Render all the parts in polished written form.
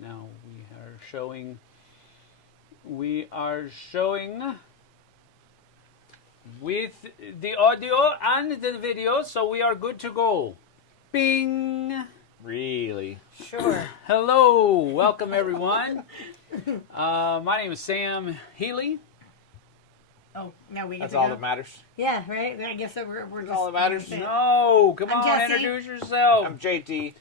Now we are showing with the audio and the video, so we are good to go. Bing! Really? Sure. Hello, welcome everyone. My name is Sam Healy. Oh, now we get That's to all go? that matters. Yeah, right? I guess that we're That's just... all that matters. No, come I'm on, Jessie. introduce yourself. I'm JT,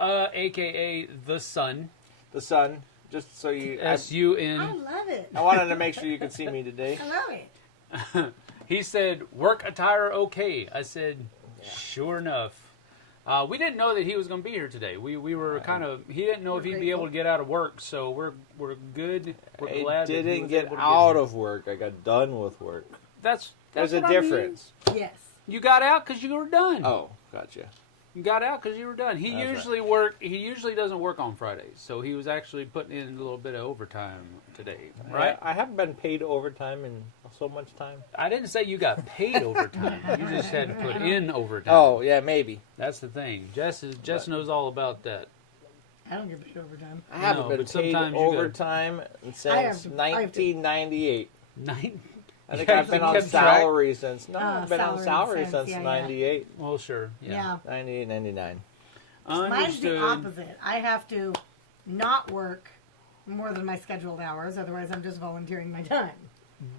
AKA the Sun. the Sun. Just so you... I SUN. love it. I wanted to make sure you could see me today. I love it. He said, work attire okay. I said, sure enough. We didn't know that he was going to be here today. We were kind of, he didn't know if he'd be able to get out of work, so we're good. We're glad I that he didn't was get able to out here. of work. I got done with work. That's There's a what I mean. difference. Yes. You got out because you were done. Oh, gotcha. You got out because you were done. He That's usually doesn't work on Fridays, so he was actually putting in a little bit of overtime today, right? I haven't been paid overtime in so much time. I didn't say you got paid overtime. You just had to put in overtime. Oh, yeah, maybe. That's the thing. Jess knows all about that. I don't get paid overtime. I haven't No, been but paid sometimes you overtime since 1998. I think Yeah, I've been you on kept track? salary since... No, I've been on salary since yeah. 98. Well, sure. Yeah. 98, 99. Mine's the Understood. opposite. I have to not work more than my scheduled hours, otherwise I'm just volunteering my time.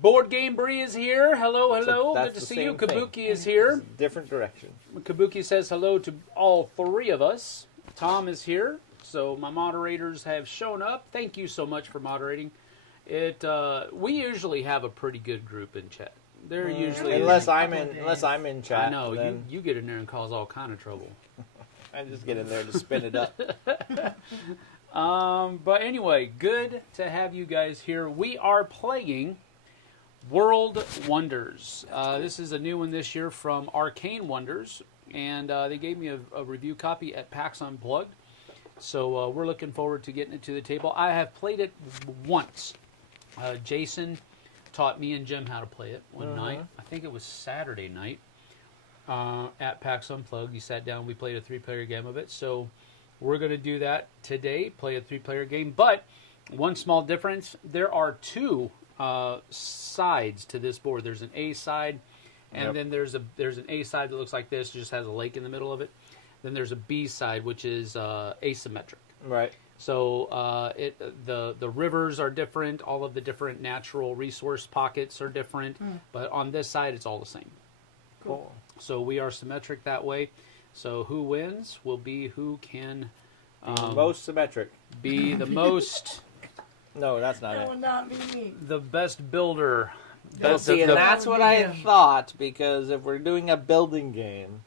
Board Game Bree is here. Hello, hello. that's Good to the see you. same thing. Kabuki is here. Different direction. Kabuki says hello to all three of us. Tom is here. So my moderators have shown up. Thank you so much for moderating. We usually have a pretty good group in chat. They're usually unless like I'm in chat. I know then you get in there and cause all kind of trouble. I just get in there to spin it up. But anyway, good to have you guys here. We are playing World Wonders. This is a new one this year from Arcane Wonders, and they gave me a review copy at PAX Unplugged. So we're looking forward to getting it to the table. I have played it once. Jason taught me and Jim how to play it one night. I think it was Saturday night at PAX Unplugged. You sat down, we played a 3-player game of it. So we're going to do that today, play a 3-player game. But one small difference, there are two sides to this board. There's an A side, and then there's an A side that looks like this, just has a lake in the middle of it. Then there's a B side, which is asymmetric. Right. So the rivers are different. All of the different natural resource pockets are different. But on this side, it's all the same. Cool. So we are symmetric that way. So who wins will be who can Most symmetric. be the most, No, that's not That it. would not be me. the best builder. Well, see, and that's what I thought, because if we're doing a building game,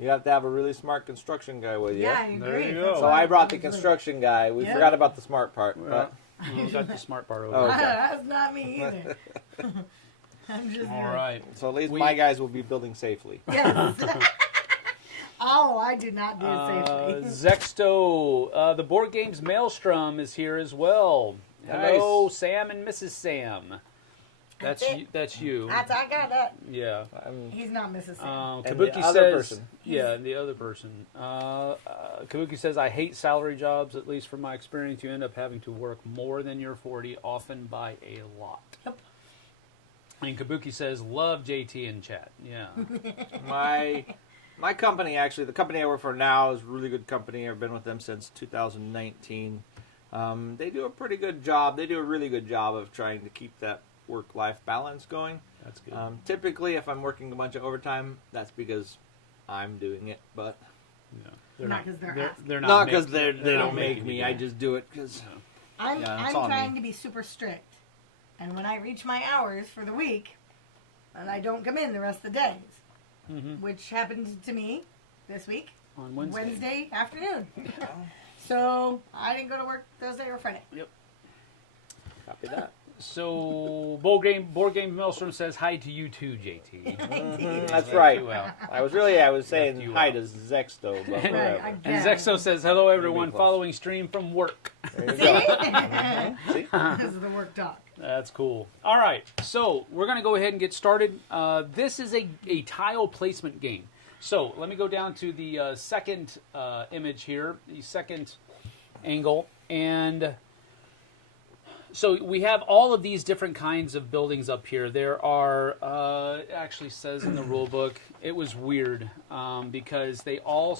you have to have a really smart construction guy with you. Yeah, I agree. There you That's go. So why I brought the was like, construction guy. We Yeah. forgot about the smart part. Well, But you got the smart part over. Oh, there. okay. That's not me either. I'm just All right. so at least my guys will be building safely. Yes. Oh, I did not do it safely. Zexto, the board games Maelstrom is here as well. Hello, Nice. Sam and Mrs. Sam. That's That's it. you, that's you. I got that. Yeah. He's not Mrs. Sam. And Kabuki the other says, person. yeah, the other person. Kabuki says, I hate salary jobs. At least from my experience, you end up having to work more than your 40, often by a lot. Yep. And Kabuki says, love JT in chat. Yeah. My company, actually, the company I work for now is a really good company. I've been with them since 2019. They do a pretty good job. They do a really good job of trying to keep that work-life balance going. That's good. Typically, if I'm working a bunch of overtime, that's because I'm doing it. But Yeah. Not because they're asking. They're not making- because they they're don't not make making me. you I do it. just do it because I'm Yeah, it's on trying me. to be super strict. And when I reach my hours for the week, and I don't come in the rest of the days, which happened to me this week, On Wednesday. afternoon. So I didn't go to work Thursday or Friday. Yep. copy that. So, Board Game Maelstrom says hi to you too, JT. That's Let right. you out. I was saying you hi out. to Zexto, but Right, whatever. I And guess. Zexo says, hello everyone, close. following stream from work. There you See? go. See? This is the work talk. That's cool. All right, so we're going to go ahead and get started. This is a tile placement game. So let me go down to the second image here, the second angle. And so we have all of these different kinds of buildings up here. There are, it actually says in the rule book, it was weird because they all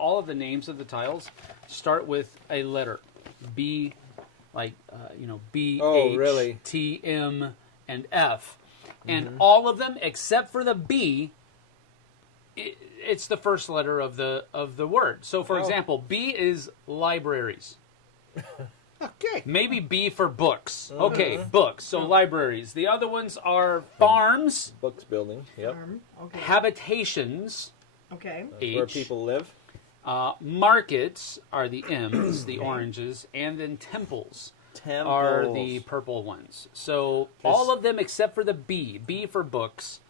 of the names of the tiles start with a letter. B, like, B, Oh, H, really? T, M, and F. And all of them, except for the B, it's the first letter of the word. So, for example, B is libraries. Okay. Maybe B for books. Okay, books. So libraries. The other ones are farms, Books building. Yep. Okay. habitations, Okay. H. Where people live. Markets are the M's, the oranges, and then temples are the purple ones. So all of them except for the B. B for books,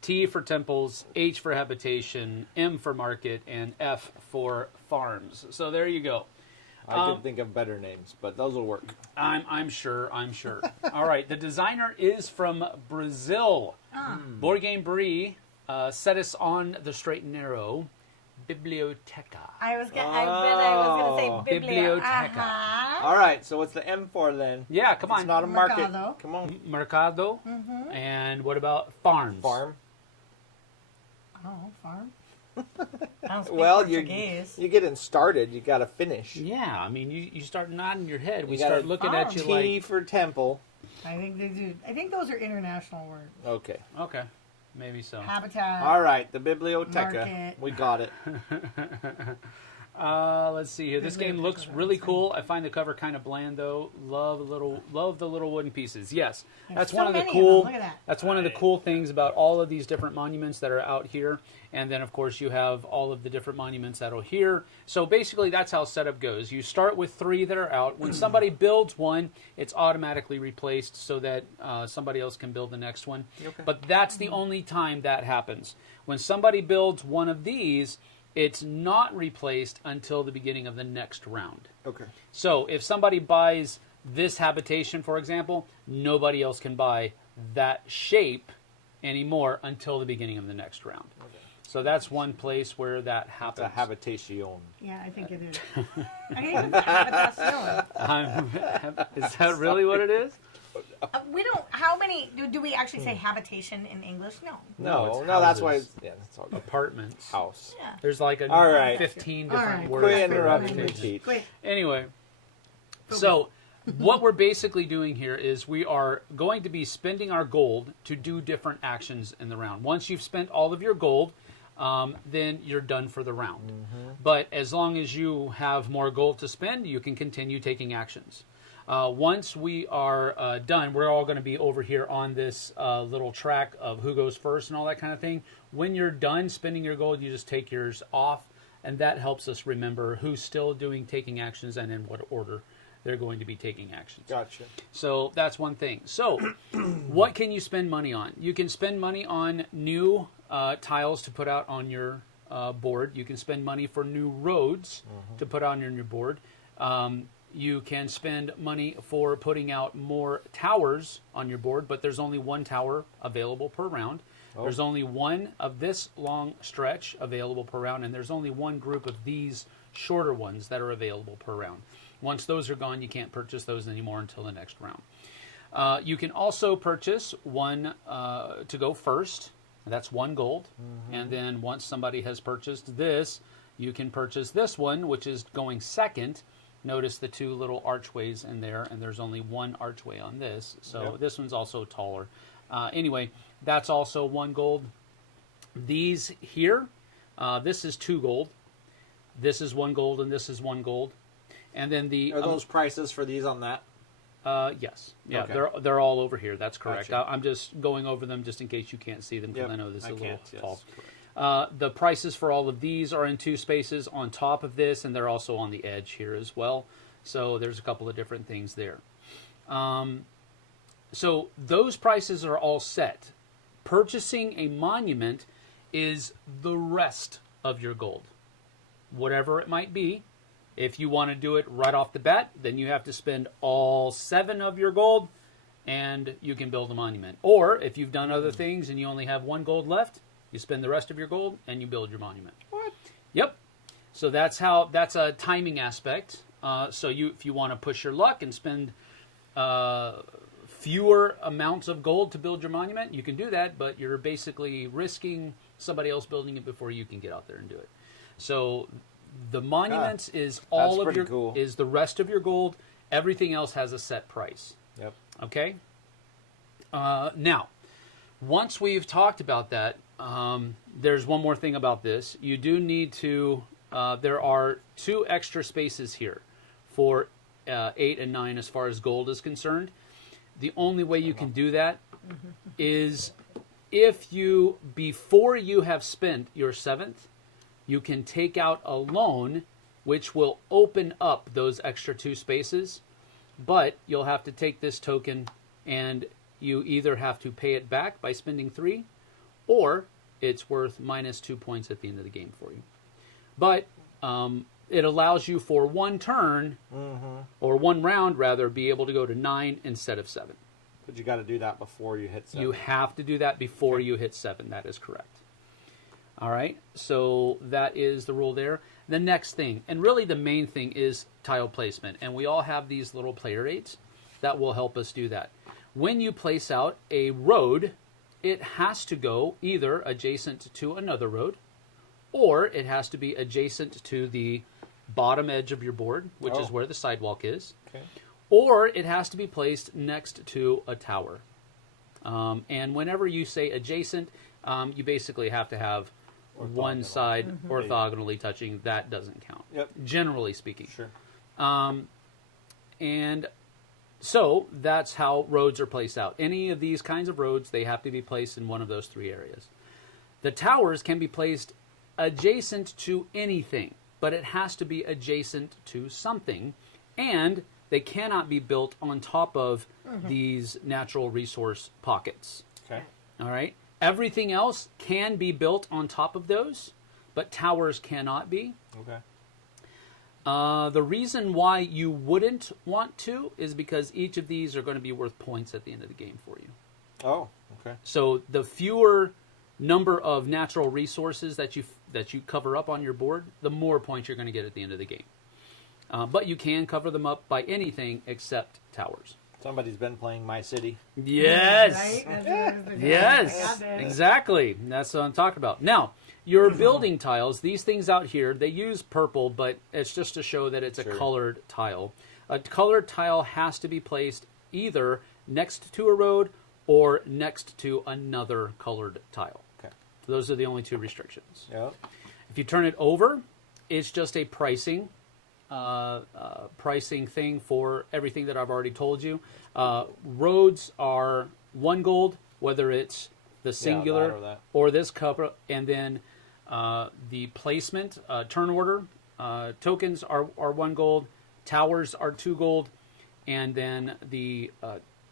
T for temples, H for habitation, M for market, and F for farms. So there you go. I could think of better names, but those will work. I'm sure. All right. The designer is from Brazil. Board Game Brie set us on the straight and narrow. Biblioteca. I bet I was going to say Biblioteca. All right, so what's the M for then? Yeah, come on. It's not a market. Mercado. Come on. Mercado. And what about farms? Farm. Oh, farm. I don't speak Well, Portuguese. you're getting started. You got to finish. Yeah, I mean, you start nodding your head. We You gotta start looking at you T like, for temple. I think they do. I think those are international words. Okay. okay, maybe so. Habitat. All right, the biblioteca. Market. We got it. Let's see here. This game looks really cool. I find the cover kind of bland, though. Love the little wooden pieces. Yes, that's so one of the many of cool. them. Look at that. That's one of the cool things about all of these different monuments that are out here. And then, of course, you have all of the different monuments that are here. So basically, that's how setup goes. You start with 3 that are out. When somebody builds one, it's automatically replaced so that somebody else can build the next one. Okay. But that's the only time that happens. When somebody builds one of these, it's not replaced until the beginning of the next round. Okay. So if somebody buys this habitation, for example, nobody else can buy that shape anymore until the beginning of the next round. Okay. So that's one place where that It's happens. a habitation. Yeah, I think it is. I think it's habitation. Is that really what it is? We don't. How many do we actually say habitation in English? No. No, it's No, that's why. houses. That's all. Apartments. House. Yeah. There's like a All right. 15 All different right. words. Quit for interrupting me, habitation. Pete. Wait. Anyway, so what we're basically doing here is we are going to be spending our gold to do different actions in the round. Once you've spent all of your gold, then you're done for the round. But as long as you have more gold to spend, you can continue taking actions. Once we are done, we're all going to be over here on this little track of who goes first and all that kind of thing. When you're done spending your gold, you just take yours off, and that helps us remember who's still taking actions and in what order they're going to be taking actions. Gotcha. So that's one thing. So what can you spend money on? You can spend money on new tiles to put out on your board. You can spend money for new roads to put on your board. You can spend money for putting out more towers on your board, but there's only one tower available per round. Oh. There's only one of this long stretch available per round, and there's only one group of these shorter ones that are available per round. Once those are gone, you can't purchase those anymore until the next round. You can also purchase one to go first. That's 1 gold. And then once somebody has purchased this, you can purchase this one, which is going second. Notice the 2 little archways in there, and there's only 1 archway on this. So Yep. this one's also taller. Anyway, that's also 1 gold. These here, this is 2 gold. This is 1 gold, and this is 1 gold. And then the... Are those prices for these on that? yes. Yeah, Okay. they're all over here. That's correct. Gotcha. I'm just going over them just in case you can't see them because Yep, I know this is I a little can't, yes. tall. The prices for all of these are in 2 spaces on top of this, and they're also on the edge here as well. So there's a couple of different things there. So those prices are all set. Purchasing a monument is the rest of your gold, whatever it might be. If you want to do it right off the bat, then you have to spend all 7 of your gold, and you can build a monument. Or if you've done other things and you only have 1 gold left, you spend the rest of your gold and you build your monument. What? Yep. So that's a timing aspect. So if you want to push your luck and spend fewer amounts of gold to build your monument, you can do that, but you're basically risking somebody else building it before you can get out there and do it. So the monuments is all of your cool. is the rest of your gold. Everything else has a set price. Yep. Okay. Now, once we've talked about that, there's one more thing about this. You do need to. There are 2 extra spaces here for 8 and 9 as far as gold is concerned. The only way you can do that is if you, before you have spent your 7th, you can take out a loan which will open up those extra 2 spaces, but you'll have to take this token and you either have to pay it back by spending 3, or it's worth -2 points at the end of the game for you. But it allows you for one turn, or one round rather, be able to go to 9 instead of 7. But you got to do that before you hit 7. You have to do that before you hit 7. That is correct. All right, so that is the rule there. The next thing, and really the main thing, is tile placement. And we all have these little player aids that will help us do that. When you place out a road, it has to go either adjacent to another road, or it has to be adjacent to the bottom edge of your board, which is where the sidewalk is, or it has to be placed next to a tower. And whenever you say adjacent, you basically have to have one side orthogonally touching. That doesn't count, generally speaking. Sure. And so that's how roads are placed out. Any of these kinds of roads, they have to be placed in one of those 3 areas. The towers can be placed adjacent to anything, but it has to be adjacent to something, and they cannot be built on top of these natural resource pockets. Okay. All right? Everything else can be built on top of those, but towers cannot be. Okay. The reason why you wouldn't want to is because each of these are going to be worth points at the end of the game for you. Oh, okay. So the fewer number of natural resources that you cover up on your board, the more points you're going to get at the end of the game. But you can cover them up by anything except towers. Somebody's been playing My City. Yes. Right? Yes. Exactly. That's what I'm talking about. Now, your building tiles, these things out here, they use purple, but it's just to show that it's a colored tile. A colored tile has to be placed either next to a road or next to another colored tile. Okay. Those are the only 2 restrictions. Yep. If you turn it over, it's just a pricing thing for everything that I've already told you. Roads are 1 gold, whether it's the singular or this cover, and then the placement, turn order, tokens are 1 gold, towers are 2 gold, and then the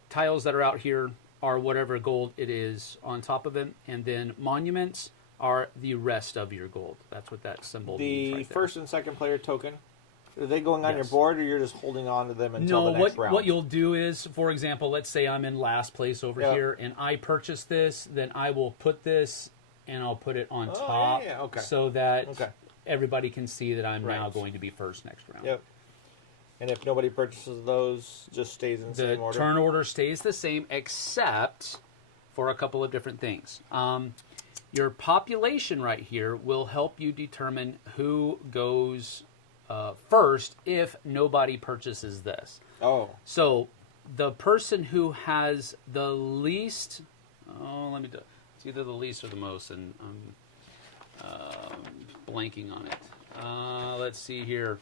tiles that are out here are whatever gold it is on top of them, and then monuments are the rest of your gold. That's what that symbol means right The there. first and second player token, are they going on your board, or you're just holding on to them until the next round? What you'll do is, for example, let's say I'm in last place over here, and I purchase this, then I will put this, and I'll put it on top, so that everybody can see that I'm now going to be first next round. Yep. And if nobody purchases those, just stays in the same order? The turn order stays the same, except for a couple of different things. Your population right here will help you determine who goes first if nobody purchases this. Oh. So the person who has the least, it's either the least or the most, and I'm blanking on it. Let's see here.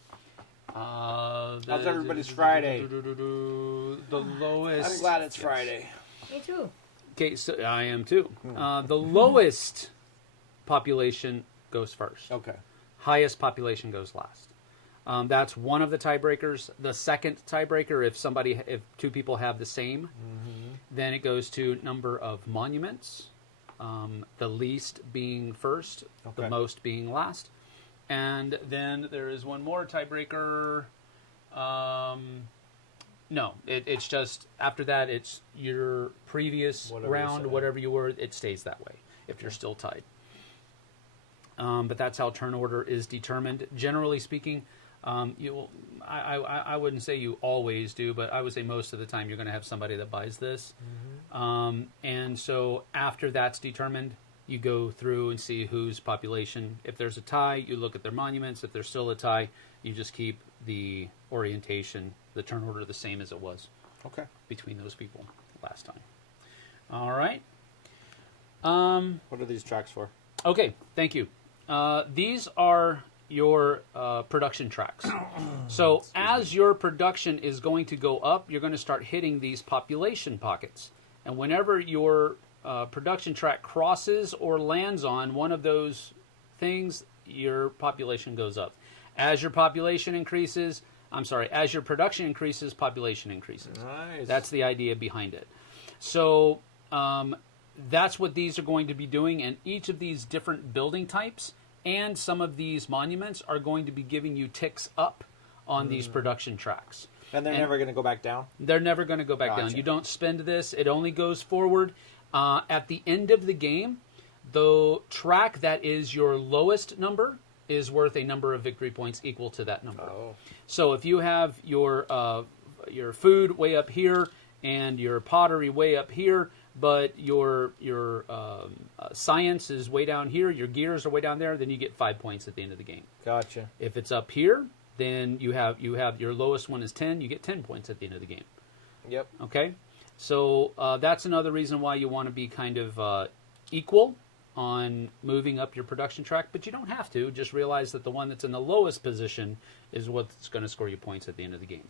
How's everybody's Friday? The lowest. I'm glad it's Friday. Me too. Okay, so I am too. The lowest population goes first. Okay. Highest population goes last. That's one of the tiebreakers. The second tiebreaker, if 2 people have the same, then it goes to number of monuments. The least being first, the most being last. And then there is one more tiebreaker. No, it's just, after that, it's your previous round, whatever you were, it stays that way if you're still tied. But that's how turn order is determined. Generally speaking, I wouldn't say you always do, but I would say most of the time you're going to have somebody that buys this. And so after that's determined, you go through and see whose population. If there's a tie, you look at their monuments. If there's still a tie, you just keep the orientation, the turn order the same as it was between those people last time. All right. What are these tracks for? Okay, thank you. These are your production tracks. So as your production is going to go up, you're going to start hitting these population pockets. And whenever your production track crosses or lands on one of those things, your population goes up. As your production increases, population increases. Nice. That's the idea behind it. So that's what these are going to be doing, and each of these different building types and some of these monuments are going to be giving you ticks up on these production tracks. And they're never going to go back down? They're never going to go back down. You don't spend this. It only goes forward. At the end of the game, the track that is your lowest number is worth a number of victory points equal to that number. Oh. So if you have your food way up here and your pottery way up here, but your science is way down here, your gears are way down there, then you get 5 points at the end of the game. Gotcha. If it's up here, then you have your lowest one is 10, you get 10 points at the end of the game. Yep. Okay? So that's another reason why you want to be kind of equal on moving up your production track, but you don't have to. Just realize that the one that's in the lowest position is what's going to score you points at the end of the game.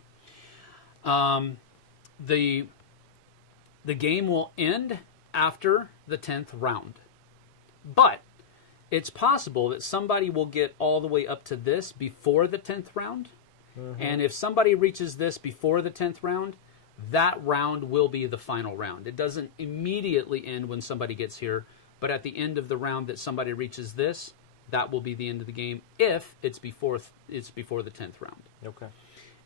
The game will end after the 10th round. But it's possible that somebody will get all the way up to this before the 10th round. And if somebody reaches this before the 10th round, that round will be the final round. It doesn't immediately end when somebody gets here, but at the end of the round that somebody reaches this, that will be the end of the game if it's before the 10th round. Okay.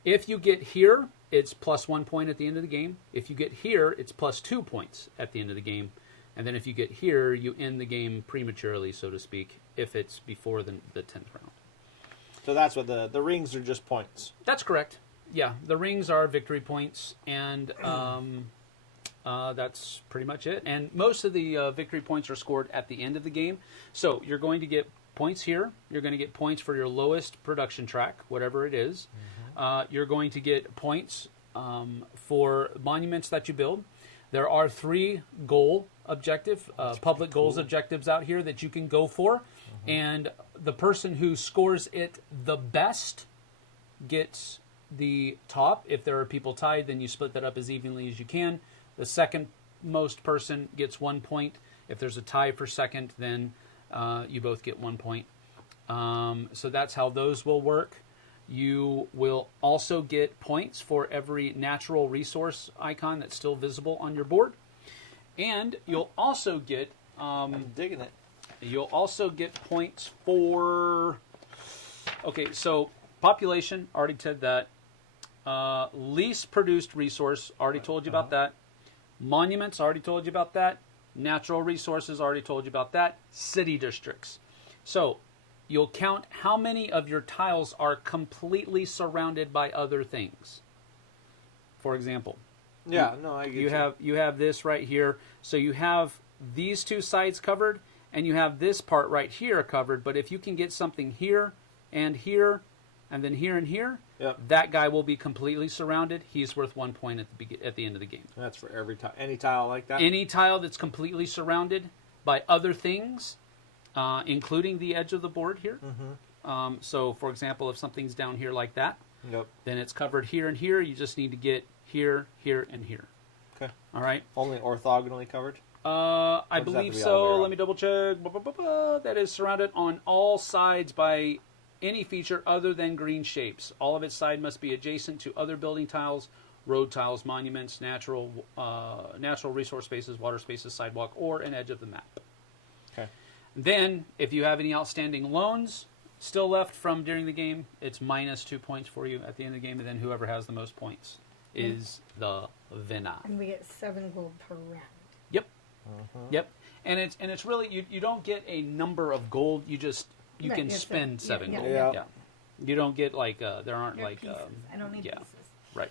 If you get here, it's plus 1 point at the end of the game. If you get here, it's plus 2 points at the end of the game. And then if you get here, you end the game prematurely, so to speak, if it's before the 10th round. So that's what the rings are just points. That's correct. Yeah, the rings are victory points, and that's pretty much it. And most of the victory points are scored at the end of the game. So you're going to get points here. You're going to get points for your lowest production track, whatever it is. You're going to get points for monuments that you build. There are 3 public goals objectives out here that you can go for. And the person who scores it the best gets the top. If there are people tied, then you split that up as evenly as you can. The second most person gets 1 point. If there's a tie for second, then you both get 1 point. So that's how those will work. You will also get points for every natural resource icon that's still visible on your board. And you'll also get... I'm digging it. You'll also get points for... Okay, so population, already said that. Least produced resource, already told you about that. Monuments, already told you about that. Natural resources, already told you about that. City districts. So you'll count how many of your tiles are completely surrounded by other things. For example, Yeah, no, I get you have this right here. So you have these 2 sides covered, and you have this part right here covered. But if you can get something here, and then here and here, Yep. that guy will be completely surrounded. He's worth 1 point at the end of the game. That's for every tile. Any tile like that? Any tile that's completely surrounded by other things, including the edge of the board here. So, for example, if something's down here like that, Yep. then it's covered here and here. You just need to get here, here, and here. Okay. All right? Only orthogonally covered? I does that have believe to be all the way so. around? Let me double check. That is surrounded on all sides by any feature other than green shapes. All of its side must be adjacent to other building tiles, road tiles, monuments, natural resource spaces, water spaces, sidewalk, or an edge of the map. Okay. Then, if you have any outstanding loans still left from during the game, it's minus 2 points for you at the end of the game, and then whoever has the most points is the winner. And we get 7 gold per round. Yep. Yep. And it's really you don't get a number of gold. You Right, can yes, spend sir. 7 Yeah, gold. yeah. Yeah. You don't get like there aren't They're like pieces. I don't need yeah. pieces. Right.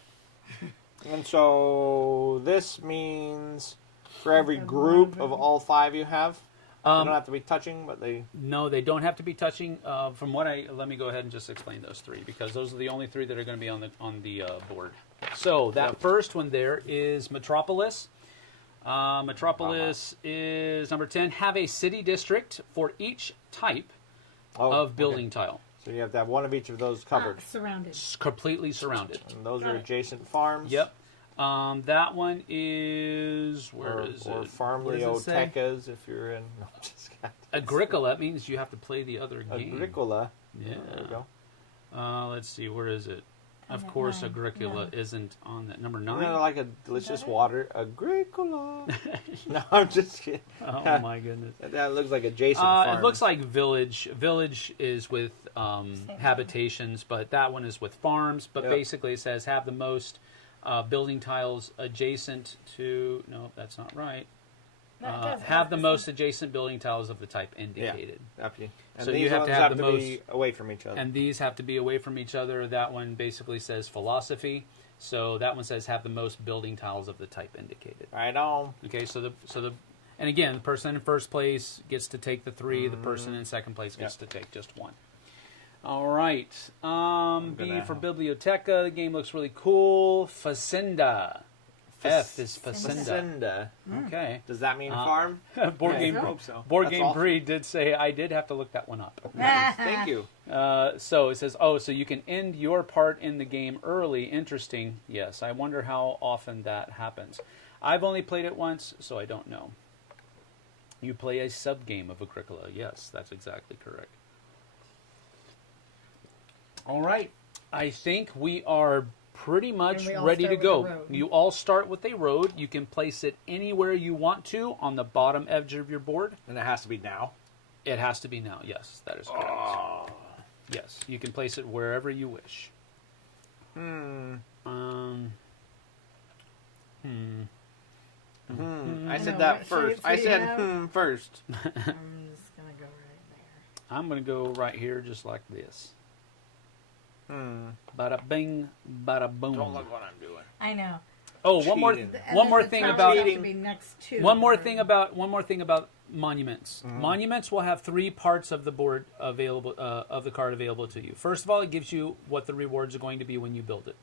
And so this means for every group of all 5 you have, they don't have to be touching, but they... No, they don't have to be touching. Let me go ahead and just explain those 3 because those are the only 3 that are going to be on the board. So that first one there is Metropolis. Metropolis is number 10. Have a city district for each type of building tile. So you have to have one of each of those covered. Surrounded. It's completely surrounded. And those are adjacent farms. Yep. That one is Or it? farmliotecas if you're in... No, just kidding. Agricola means you have to play the other game. Agricola. Yeah. There we go. Let's see. Where is it? Of course, Agricola isn't on that. Number 9? Isn't that like a delicious water? Agricola. No, I'm just kidding. Oh, my goodness. That looks like adjacent farms. It looks like Village. Village is with habitations, but that one is with farms. But basically it says have the most building tiles adjacent to... No, that's not right. Have the most adjacent building tiles of the type indicated. Yeah. And So these you have ones to have the most... be away from each other. And these have to be away from each other. That one basically says philosophy. So that one says have the most building tiles of the type indicated. Right on. Okay, and again, the person in first place gets to take the 3. The person in second place gets to take just 1. All right. B for Biblioteca. The game looks really cool. Facenda. F is Facenda. Facenda. Okay. Does that mean farm? Board Game. I hope so. Board That's Game awesome. Breed did say I did have to look that one up. Nice. Thank you. So it says, so you can end your part in the game early. Interesting. Yes, I wonder how often that happens. I've only played it once, so I don't know. You play a sub-game of Agricola. Yes, that's exactly correct. All right. I think we are pretty much we all ready to start with go. a road. You all start with a road. You can place it anywhere you want to on the bottom edge of your board. And it has to be now. It has to be now. Yes, that is correct. Yes, you can place it wherever you wish. I said know, that what first. shapes I do you said have? first. I'm just gonna go right there. I'm going to go right here just like this. Bada bing, bada boom. Don't look what I'm doing. I know. Oh, one more Cheating. And one then more the thing towers about have to be next to one more the thing road. about monuments. Monuments will have 3 parts of the board available of the card available to you. First of all, it gives you what the rewards are going to be when you build it.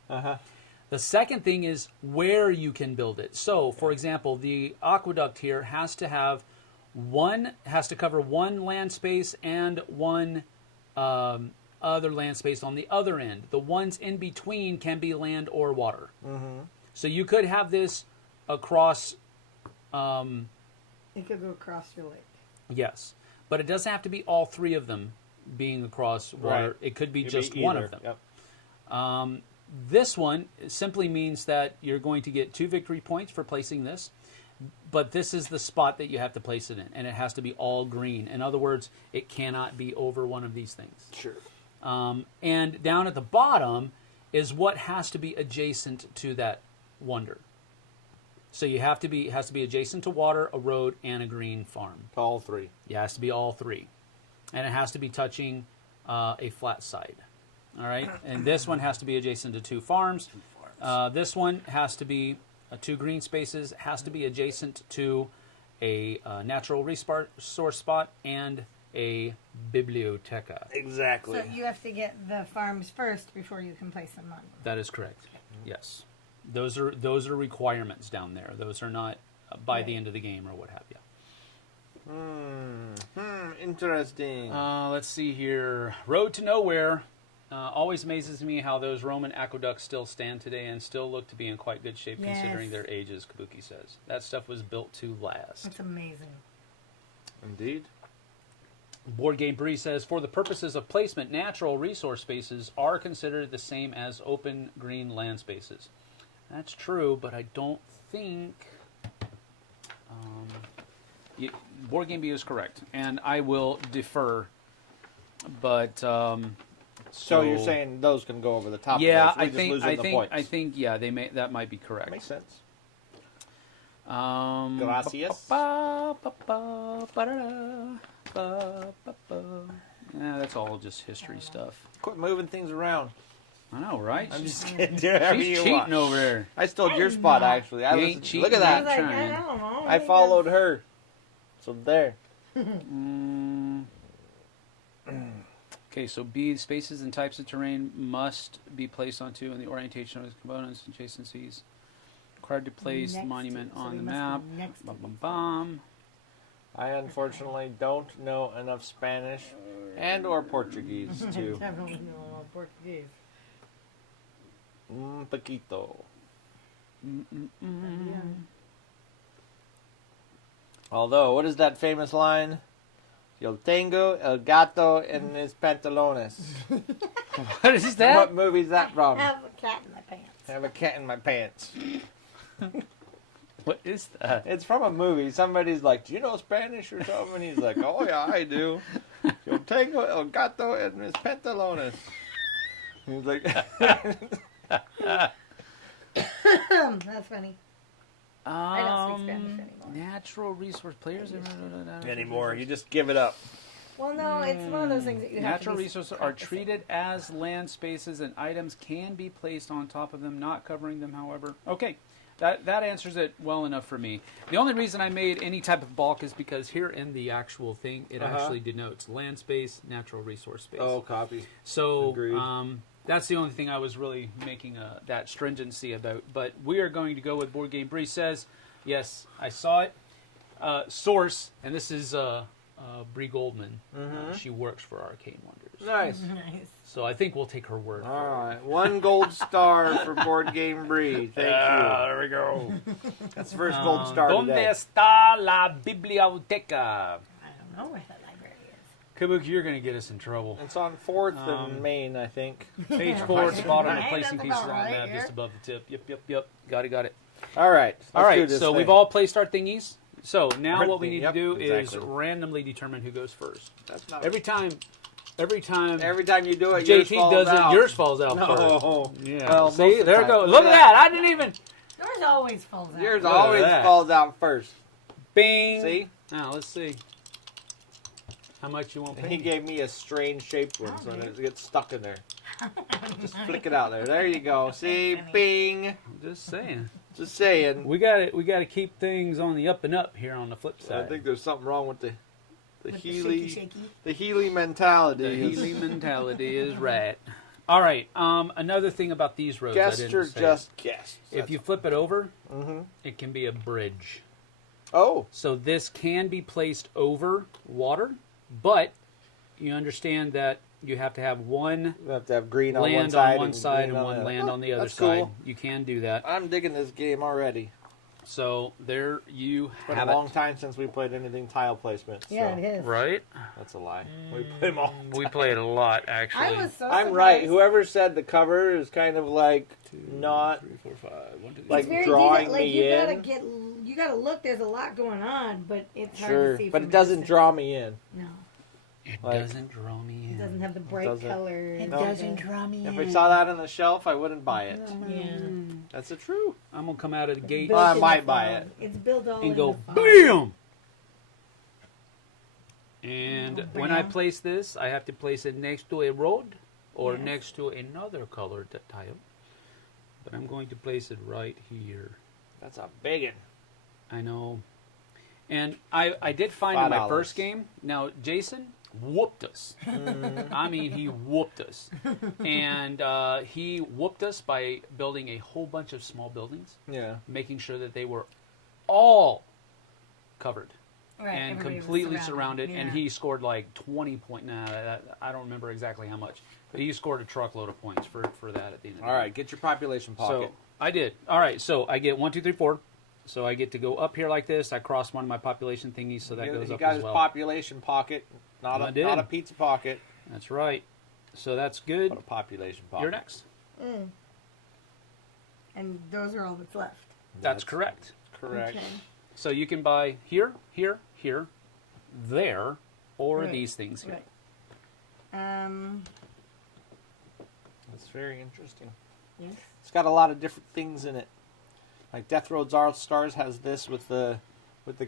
The second thing is where you can build it. So, for example, the aqueduct here has to cover 1 land space and 1 other land space on the other end. The ones in between can be land or water. So you could have this across. It could go across your lake. Yes, but it doesn't have to be all 3 of them being across water. Right. It could be Could just be one either. of them. Yep. This one simply means that you're going to get 2 victory points for placing this, but this is the spot that you have to place it in, and it has to be all green. In other words, it cannot be over one of these things. Sure. And down at the bottom is what has to be adjacent to that wonder. So it has to be adjacent to water, a road, and a green farm. All 3. It has to be all 3. And it has to be touching a flat side. All right? And this one has to be adjacent to 2 farms. This one has to be 2 green spaces, has to be adjacent to a natural resource spot and a biblioteca. Exactly. So you have to get the farms first before you can place them on. That is correct. Yes. Those are requirements down there. Those are not by the end of the game or what have you. Interesting. Let's see here. Road to Nowhere. Always amazes me how those Roman aqueducts still stand today and still look to be in quite good shape considering their ages, Kabuki says. That stuff was built to last. That's amazing. Indeed. Board Game Bree says, for the purposes of placement, natural resource spaces are considered the same as open green land spaces. That's true, but I don't think... Board Game Bree is correct, and I will defer, but... So you're saying those can go over the top yeah, of those. I think, yeah, that might be correct. Makes sense. And Gracias. That's all just history stuff. Quit moving things around. I know, right? I'm just kidding. Do whatever She's you cheating want. over there. I stole your spot, actually. You ain't Look at cheating. I was that. like, Trying. I don't know. I followed her. So there. Okay, so B, spaces and types of terrain must be placed onto in the orientation of its components and adjacencies. Required to place Next monument to, so on they the must map. be next to Bum, these. bum, bum. I unfortunately don't know enough Spanish and or Portuguese to Definitely know Portuguese. poquito. Mm-mm-mm. Yeah. Although, what is that famous line? Yo tengo el gato en mis pantalones. What is that? What movie is that I from? have a cat in my pants. I have a cat in my pants. What is that? It's from a movie. Somebody's like, "Do you know Spanish or something?" And he's like, "Oh yeah, I do." Yo tengo el gato en mis pantalones. He's like, That's funny. I don't speak Spanish anymore. Natural resource players anymore. You just give it up. Well, no, it's one of those things that you have Natural to be resources are practicing. treated as land spaces, and items can be placed on top of them, not covering them. However, okay, that answers it well enough for me. The only reason I made any type of bulk is because here in the actual thing, it actually denotes land space, natural resource space. Oh, copy. So Agreed. that's the only thing I was really making that stringency about. But we are going to go with Board Game Bree says, yes, I saw it. Source, and this is Bree Goldman. She works for Arcane Wonders. Nice. Nice. So I think we'll take her word All for it. right, 1 gold star for Board Game Bree. Thank you. There we go. That's the first gold star ¿Dónde today. está la biblioteca? I don't know where the library is. Kabuki, you're going to get us in trouble. It's on 4th and Main, I think. Page 4 at the bottom, Right, replacing that's pieces about on the right map here. just above the tip. Yep. Got it. All right. All let's do right, this so thing. we've all placed our thingies. So now Our what we thing, need yep, to do exactly. is randomly determine who goes first. That's not Every time Every time you do it, JT yours falls does out. it, yours falls out No. first. Yeah. Well, See, most of the there it time. goes. Look at that. I didn't even. Yours always falls out. Yours Look at always that. falls out first. Bing. See? Now let's see. How much you want? And he gave me a strange shaped one, so Oh, it gets stuck in there. Just flick it out there. There you go. See? Bing. I'm just saying. Just saying. We got to keep things on the up and up here on the flip I side. think there's something wrong with the With Healy. the shaky. The Healy mentality. The is- Healy mentality is right. All right. Another thing about these roads, I Guest didn't or say. just guest? If you flip it over, Mm-hmm. it can be a bridge. Oh. So this can be placed over water, but you understand that you have to have one You have to have green on one land side on one side green and on one the other. land on the other That's side. cool. You can do that. I'm digging this game already. So there you It's been have a long it. time since we played anything tile placement. Yeah, so it is. Right? That's a lie. We played them all. We played a lot, actually. I was so I'm right. surprised. Whoever said the cover is kind of like not 3, 4, 5. 1, 2, 3. like It's very drawing detailed. Like, me you gotta in. you gotta look. There's a lot going on, but it's hard Sure, to see. but from it doesn't distance. draw me in. No, It like- doesn't draw me it in. doesn't have the bright doesn't. color. It and doesn't the- draw me If I saw that on the shelf, I wouldn't buy it. Yeah. That's the truth. I'm going to come out of the gate Well, I Built in might the buy fog. it. It's built all in and go the fog. BAM! And Oh, when I bam. place this, I have to place it next to a road or Yes. next to another colored tile. But I'm going to place it right here. That's a big one. I know. And I did find in my $5. first game, now Jason whooped us. I mean, he whooped us. And he whooped us by building a whole bunch of small buildings, Yeah. making sure that they were all covered. Right, And everybody was completely surrounded, and Yeah. he scored like 20 points. I don't remember exactly how much, but he scored a truckload of points for that at the end of the All right, get your population pocket. So I did. All right, so I get 1, 2, 3, 4. So I get to go up here like this. I cross one of my population thingies, so that goes he up got as his well. population pocket, not I a did. not a pizza pocket, That's right. So that's good. but a population pocket. You're next. Mm. And those are all that's left. That's correct. Correct. Okay. So you can buy here, here, here, there, or Right. these things here. Right. That's very interesting. Yes. It's got a lot of different things in it. Like Death Road's All Stars has this with the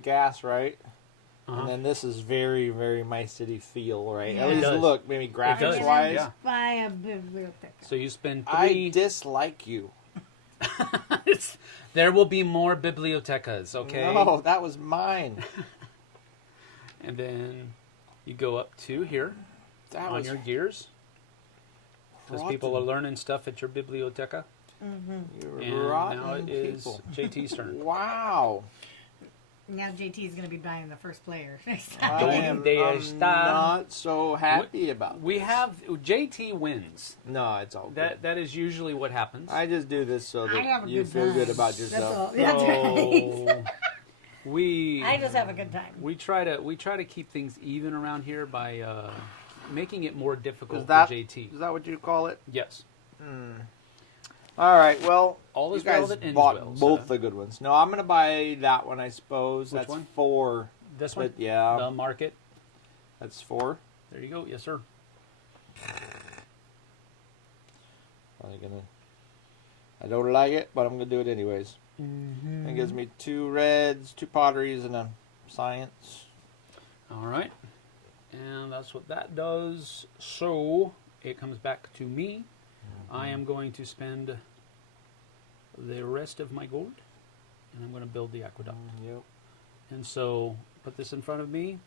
gas, right? And then this is very, very My City feel, right? Yeah. At It least does. look, maybe does, graphics-wise. yeah. Buy a biblioteca. So you spend I 3... dislike you. There will be more bibliotecas, okay? No, that was mine. And then you go up to here That on was your gears. Because people are rotten. learning stuff at your biblioteca. You're And rotten now it is people. JT's turn. Wow. Now JT is going to be buying the first player next I time. am Donde I'm está? not so happy about We this. have... JT wins. No, it's all good. That is usually what happens. I just do this so I have that a you good feel time. good about That's yourself. all. That's right. So we... I just have a good time. We try to keep things even around here by making it more difficult Is that for JT. is that what you call it? Yes. All right. Well, All you is well guys that ends bought well, both so- the good ones. No, I'm gonna buy that one. I suppose Which that's one? 4. This one? But yeah, The market. that's 4. There you go. Yes, sir. I don't like it, but I'm gonna do it anyways. It gives me 2 reds, 2 potteries, and a science. All right. And that's what that does. So it comes back to me. I am going to spend the rest of my gold, and I'm going to build the aqueduct. Yep. And so put this in front of me.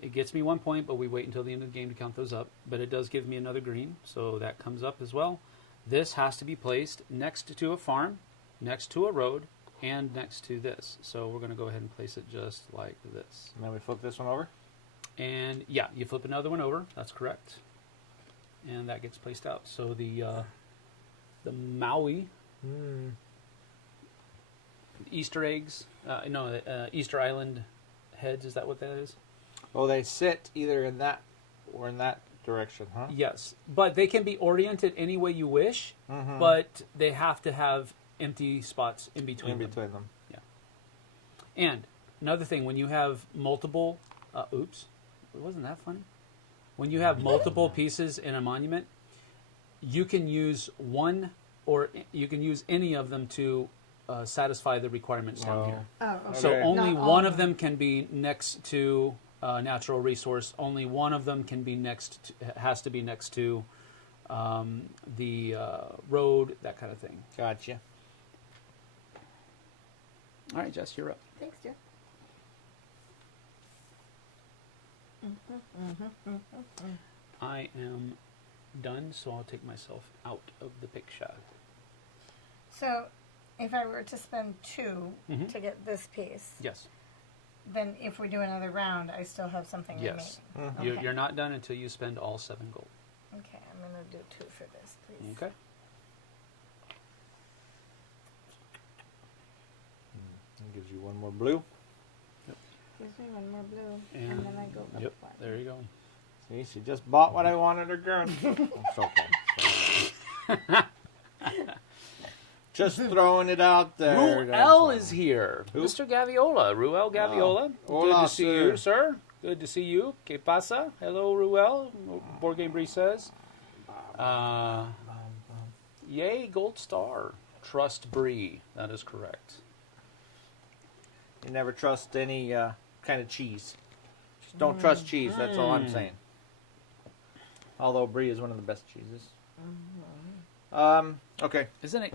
It gets me 1 point, but we wait until the end of the game to count those up. But it does give me another green, so that comes up as well. This has to be placed next to a farm, next to a road, and next to this. So we're going to go ahead and place it just like this. And then we flip this one over. And yeah, you flip another one over. That's correct. And that gets placed out. So the Maui Easter eggs, Easter Island heads. Is that what that is? Oh, they sit either in that or in that direction, huh? Yes, but they can be oriented any way you wish. Mm-hmm. But they have to have empty spots in between. In them. between them. And another thing, when you have multiple, wasn't that funny? When you have multiple pieces in a monument, you can use one, or you can use any of them to satisfy the requirements down here. Oh, okay. So Okay. only Not all one of of them can be next to a natural resource. Only one of them can be has to be next to the road, that kind of thing. Gotcha. All right, Jess, you're up. Thanks, Jeff. I am done, so I'll take myself out of the picture. So, if I were to spend 2 Mhm. to get this piece, Yes. then if we do another round, I still have something Yes. remaining. Mhm. You're, Okay. you're not done until you spend all 7 gold. Okay, I'm going to do 2 for this, please. Okay. It gives you 1 more blue. Gives me 1 more blue, and, And then I go up yep, 1. there you go. See, she just bought what I wanted her gun. It's okay. Just throwing it out there. Ruel that's all. is here. Who? Mr. Gaviola. Ruel Gaviola. Good Hola, to see sir. you, sir. Good to see you. ¿Qué pasa? Hello, Ruel. Board Game Bree says. Yay, gold star. Trust Bree. That is correct. You never trust any kind of cheese. Just don't trust cheese. That's all I'm saying. Although Brie is one of the best cheeses. Okay. Isn't it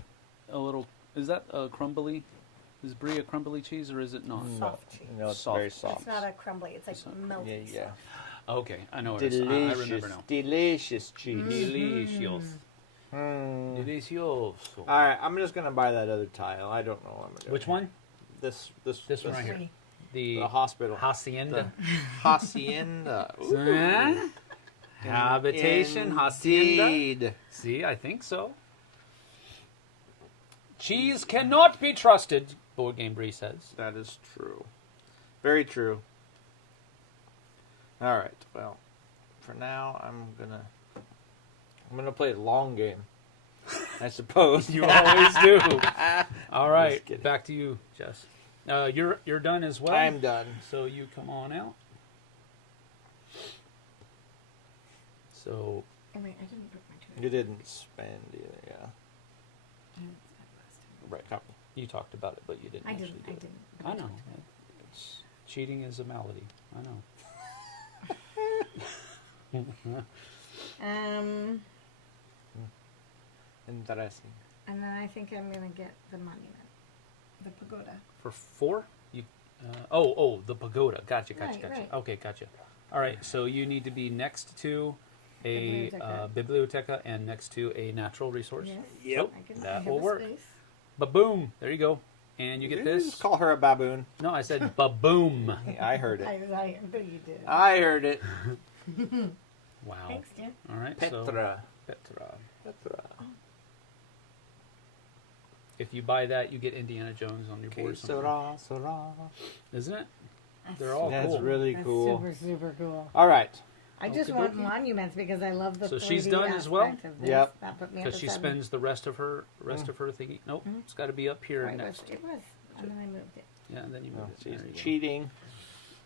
a little... Is that a crumbly? Is Brie a crumbly cheese or is it not? Soft cheese. No, it's Soft. very soft. It's not a crumbly, it's like melty Yeah, yeah. stuff. Okay, I know what it is. I remember Delicious, now. delicious cheese. Delicious. Mm. Delicioso. All right, I'm just gonna buy that other tile. I don't know what I'm gonna do. Which one? This This one right here. 3. The The hospital. hacienda. Hacienda. Huh? Habitation, hacienda. Indeed. See, I think so. Cheese cannot be trusted, Board Game Bree says. That is true. Very true. All right. Well, for now, I'm gonna play a long game. I suppose. You always do. All right, Just kidding. back to you, Jess. You're done as well. I'm done. So you come on out. So Oh, wait, I didn't put my 2. You didn't spend either, yeah. I didn't spend last time. Right. Copy. you talked about it, but you didn't. I actually didn't. do I it. didn't. I know. It's cheating is a malady. I know. Interesting. And then I think I'm gonna get the monument, the pagoda. For 4? You. The pagoda. Gotcha. Right. Okay, gotcha. All right. So you need to be next to a biblioteca and next to a natural resource. Yes. Yep. I That have will a work. space. Ba-boom. There you go. And you get Did this. just call her a baboon? No, I said ba-boom. I heard it. I know you did. I heard it. Wow. Thanks, dear. All right. Petra. So, Petra. Petra. If you buy that, you get Indiana Jones on your board. Sera, Sera. Isn't it? They're all That's cool. really That's cool. super, super cool. All right. I just Okie want dokie. monuments because I love the So 3D she's done as well? aspect of this. Yep. That put me up Because to she 7. spends the rest of her thingy. Nope, it's got to be up here Right, next. it was. And then I moved it. Yeah, and then you Oh, move it. There she's you go. cheating.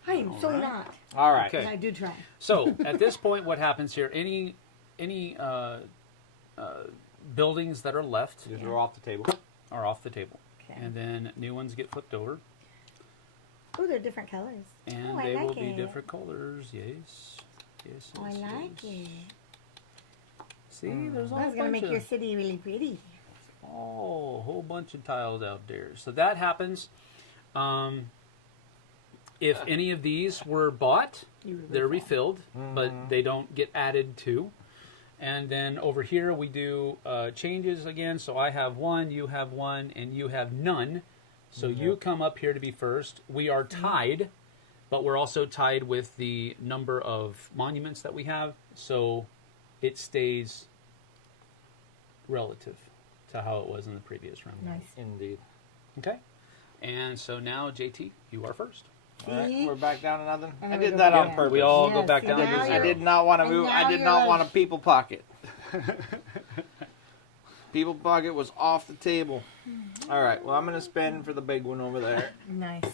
I am so not. All right. Okay. But I do try. So at this point, what happens here? Any buildings that are left These are off the table. are off the table, Okay. and then new ones get flipped over, Oh, they're different colors. and Oh, I they like will be it. different colors. Yes. Yes. Oh, I yes, like yes. it. See, there's all That's a going to bunch make your of city really pretty. a whole bunch of tiles out there. So that happens. If any of these were bought, they're refilled, but they don't get added to. And then over here we do changes again. So I have 1, you have 1, and you have none. So you come up here to be first. We are tied, but we're also tied with the number of monuments that we have. So it stays relative to how it was in the previous round. Nice. Indeed. Okay. And so now, JT, you are first. All right. See? We're back down to nothing. And I then we did go that on back. purpose. We all go Yes, back see, down to now I zero. did not want to And move. I now did you're not like- want a people pocket. People pocket was off the table. All right. Well, I'm going to spend for the big one over there. Nice.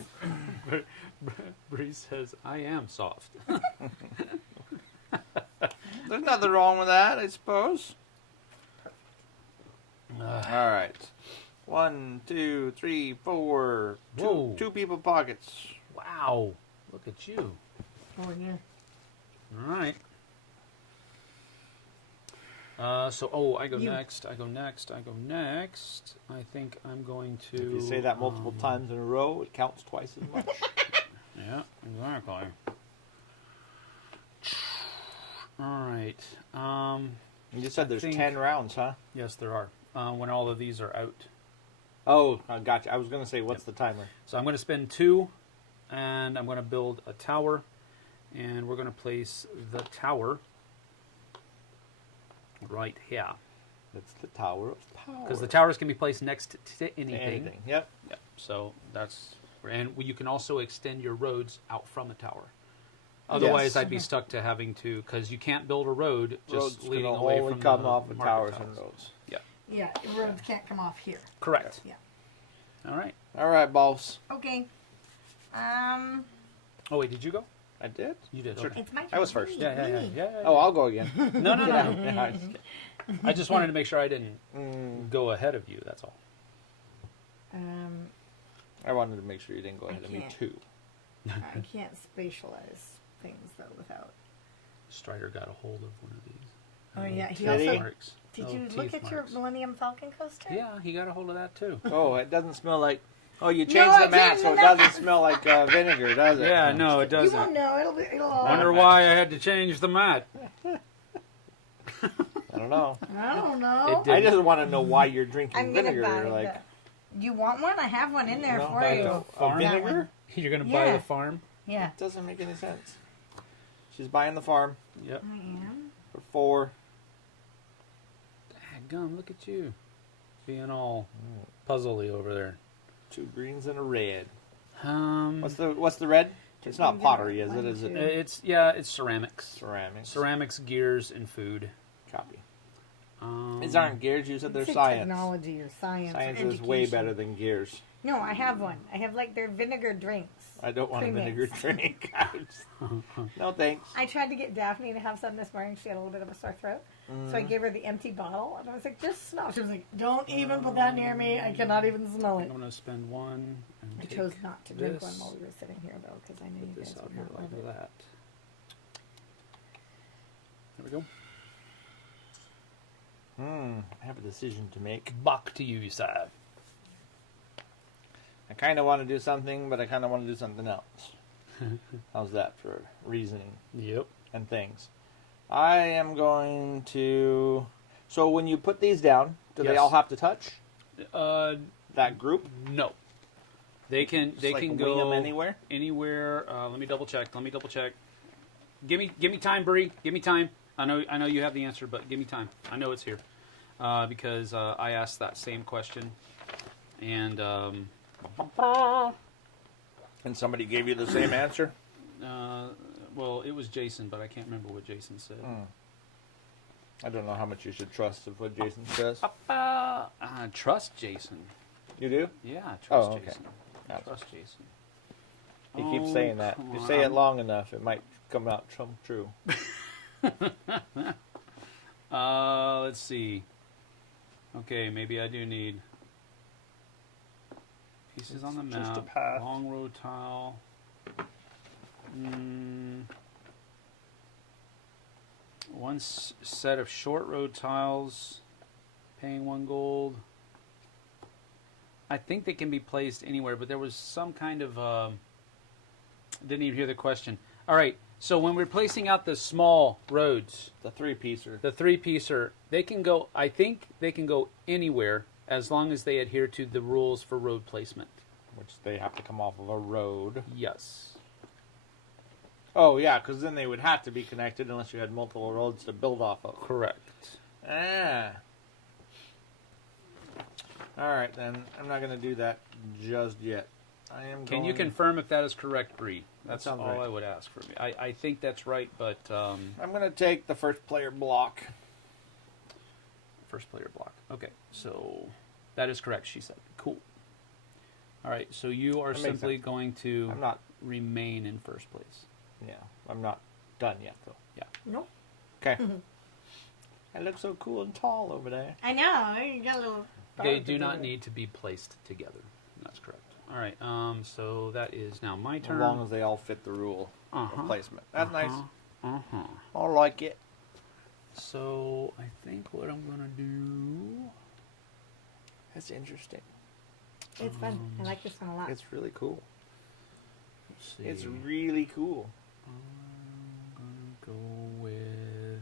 Bree says, I am soft. There's nothing wrong with that, I suppose. All right. 1, 2, 3, 4. Whoa. Two people pockets. Wow. Look at you. Oh, yeah. All right. I go next. I go next. I think I'm going to... If you say that multiple times in a row, it counts twice as much. Yeah, exactly. All right. You said there's think- 10 rounds, huh? Yes, there are. When all of these are out. Oh, I gotcha. I was going to say, what's the timer? So I'm going to spend 2, and I'm going to build a tower, and we're going to place the tower right here. It's the Tower of Power. Because the towers can be placed next to anything. Anything. Yep. Yep. So that's... And you can also extend your roads out from the tower. Otherwise, Yes. I'd be stuck to having to... Because you can't build a road Roads just leading can away only from come the off of market towers tiles. and roads. Yeah. Yeah, roads can't come off here. Correct. Yeah. All right. All right, boss. Okay. Oh, wait, did you go? I did? You did. Sure. Okay. It's my turn. I was first. Me. Yeah. Oh, I'll go again. No. Yeah, I just kidding. I just wanted to make sure I didn't go ahead of you. That's all. I wanted to make sure you didn't go ahead of me, can't. too. I can't spatialize things, though, without... Strider got a hold of one of these. Oh, yeah. He Teddy? also... Marks. Did Oh, you look teeth at your marks. Millennium Falcon coaster? Yeah, he got a hold of that too. Oh, it doesn't smell like... Oh, you No, changed I the mat, changed so the it mat. doesn't smell like vinegar, does it? Yeah, no, it You doesn't. won't know. It'll all... Wonder why I had to change the mat. I don't know. I don't know. It did. I just want to know why you're drinking I'm gonna vinegar. buy Like, you want one? I have one in there No, for buy you. the farm. That vinegar? one. You're gonna buy Yeah. the farm? Yeah. It doesn't make any sense. She's buying the farm Yep. I am. for 4. Gum, look at you, being all puzzly over there. 2 greens and a red. Um, What's the red? It's not greens and pottery, a is it? red. Is it it's ceramics. ceramics? Ceramics, gears, and food. Copy. These These aren't gears. You said they're It's science. technology or science. Science or is way education. better than gears. No, I have one. I have like their vinegar drinks. I don't want a Premix. vinegar drink. No thanks. I tried to get Daphne to have some this morning. She had a little bit of a sore throat. So I gave her the empty bottle. And I was like, just smell. She was like, don't even put that near me. I cannot even smell it. I'm gonna spend 1. I take chose not to drink this, one while we were sitting here, though, because I knew you put guys this out would here not like love it. that. There we go. I have a decision to make. Back to you, sir. I kind of want to do something, but I kind of want to do something else. How's that for reasoning Yep. and things? I am going to... So when you put these down, do they Yes. all have to touch that group? No. They can. They Just, like, can wing go them anywhere. Anywhere. Let me double check. Give me time, Bree. Give me time. I know you have the answer, but give me time. I know it's here because I asked that same question, and And somebody gave you the same answer? well, it was Jason, but I can't remember what Jason said. I don't know how much you should trust of what Jason says. Trust Jason. You do? Yeah, trust Oh, okay. Jason. That's- Trust Jason. He keeps saying that. come If you on. say it long enough, it might come out true. Let's see. Okay, maybe I do need pieces on the It's just a map. path. Long road tile. One set of short road tiles, paying 1 gold. I think they can be placed anywhere, but there was some kind of didn't even hear the question. All right, so when we're placing out the small roads, The 3-piecer. the 3-piecer, they can go. I think they can go anywhere as long as they adhere to the rules for road placement. Which they have to come off of a road. Yes. Oh, yeah, because then they would have to be connected unless you had multiple roads to build off of. Correct. Ah. Alright, then. I'm not going to do that just yet. I am Can you going- confirm if that is correct, Bree? That's all sounds right. I would ask for me. I think that's right, but I'm going to take the first player block. first player block. Okay, so that is correct, she said. Cool. All right, so you are That makes simply sense. going to I'm not, remain in first place. yeah, I'm not done yet, though. Nope. Okay. I look so cool and tall over there. I know. You got a little. They do not need to be placed together. That's correct. All right, so that is now my As turn. long as they all fit the rule Uh-huh. of placement. That's nice. Uh-huh. I like it. So I think what I'm going to do... That's interesting. It's fun. I like this one a lot. It's really cool. Let's see. It's really cool. I'm going to go with...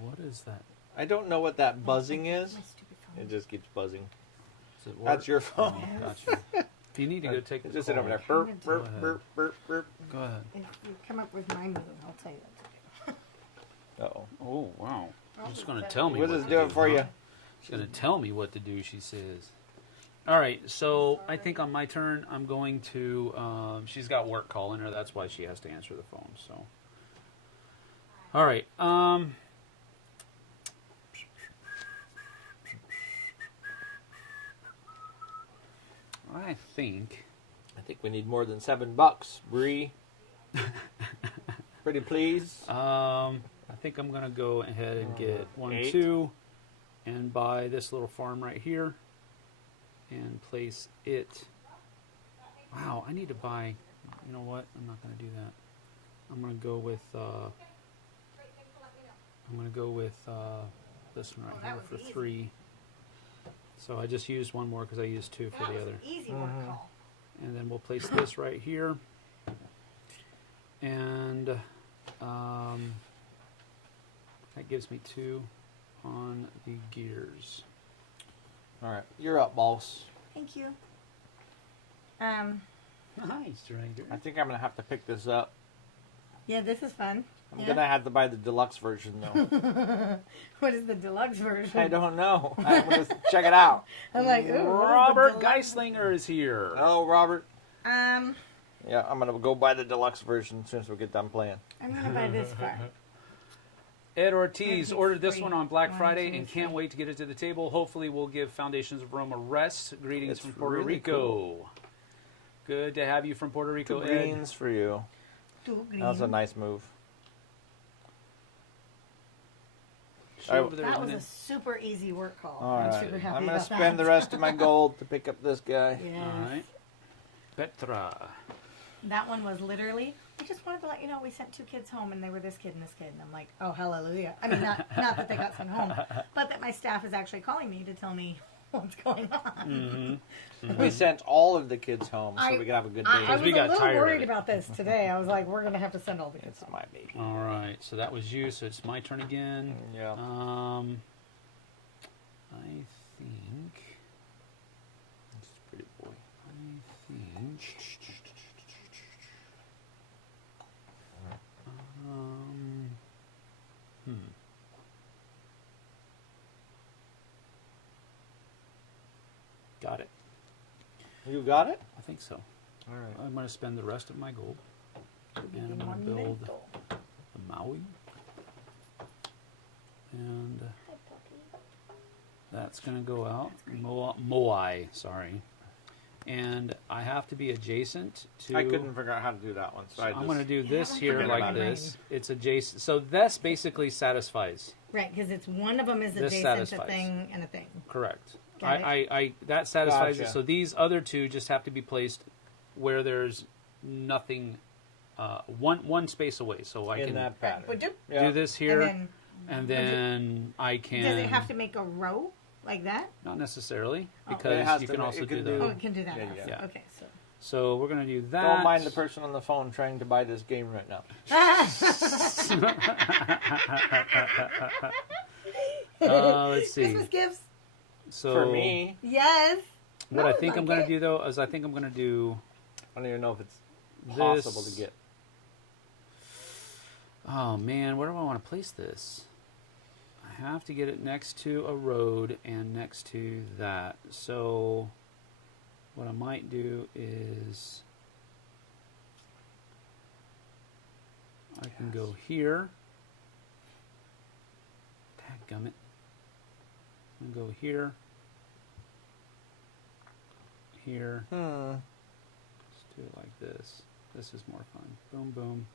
what is that? I don't know what that buzzing is. My stupid phone. It just keeps buzzing. Does it work? That's your phone. Oh, gotcha. If you need to go take the It's just sitting over there. call, Burp, Go burp, ahead. burp, burp, burp. Go ahead. If you come up with my move, I'll tell you what to Uh-oh. Oh, wow. do. She's going to tell me What what does to it do do, it for huh? you? She's going to tell me what to do, she says. All right, so I think on my turn, I'm going to... she's got work calling her. That's why she has to answer the phone, so... All right. I think... I think we need more than $7, Bree. Pretty please. I think I'm gonna go ahead and get 1, 8. 2, and buy this little farm right here, and place it. Wow, I need to buy. You know what? I'm not gonna do that. I'm gonna go with. This one right that here was for easy. 3. So I just used one more because I used 2 for That the was other. an easy work call. And then we'll place this right here. And that gives me 2 on the gears. All right. You're up, boss. Thank you. Nice, Strider. I think I'm going to have to pick this up. Yeah, this is fun. I'm Yeah. going to have to buy the deluxe version, though. What is the deluxe version? I don't know. I'm going to check it out. I'm like, ooh, what is the Robert deluxe? Geislinger is here. Oh, Robert. Um, Yeah, I'm going to go buy the deluxe version as soon as we get done playing. I'm gonna buy this far. Ed Ortiz Perfect. ordered this 3. one on Black 1, Friday 2, and can't 3. wait to get it to the table. Hopefully, we'll give Foundations of Rome a rest. Greetings It's from Puerto really Rico. cool. Good to have you from Puerto Rico, 2 Ed. greens for you. 2 green. That was a nice move. actually over there. That was isn't a it? super easy work call. All I'm right. super happy I'm going to about spend that. the rest of my gold to pick up this guy. Yes. All right. Petra. That one was literally, I just wanted to let you know we sent 2 kids home and they were this kid and this kid. And I'm like, oh, hallelujah. I mean, not that they got sent home, but that my staff is actually calling me to tell me what's going on. We sent all of the kids home so I- we could have a good day. I was we a got little tired of worried it. about this today. I was like, we're going to have to send all the kids It's home. my baby. All right. So that was you. So it's my turn again. Yeah. I think. It's a pretty boy. I think. Hmm. Got it. You got it? I think so. All right. I'm going to spend the rest of my gold. And I'm going to build the Maui. And that's going to go out. Moai, sorry. And I have to be adjacent to... I couldn't figure out how to do that one, so I I'm going to do this haven't here forgotten like about it. this. It's adjacent. So this basically satisfies. Right, because it's one of them is This adjacent to satisfies. thing and a thing. Correct. Got That satisfies Gotcha. it. So these other two just have to be placed where there's nothing, one space away. So I in can that pattern. Would you? Yeah. do this here, And and then I can. does it have to make a row like that? Not necessarily, Oh. It because has you to can ma- also it do can that. Oh, it can do that. Yeah, also. yeah. Okay, so. So we're going to do that. Don't mind the person on the phone trying to buy this game right now. Let's see. Christmas gifts. So For me, Yes. what No, I think I'm like going it. to do though is I think I'm going to do I don't even know if it's this. possible to get. Oh man, where do I want to place this? I have to get it next to a road and next to that. So what I might do is I can go here. Dadgummit. I'm going to go here. Here. Let's do it like this. This is more fun. Boom, boom,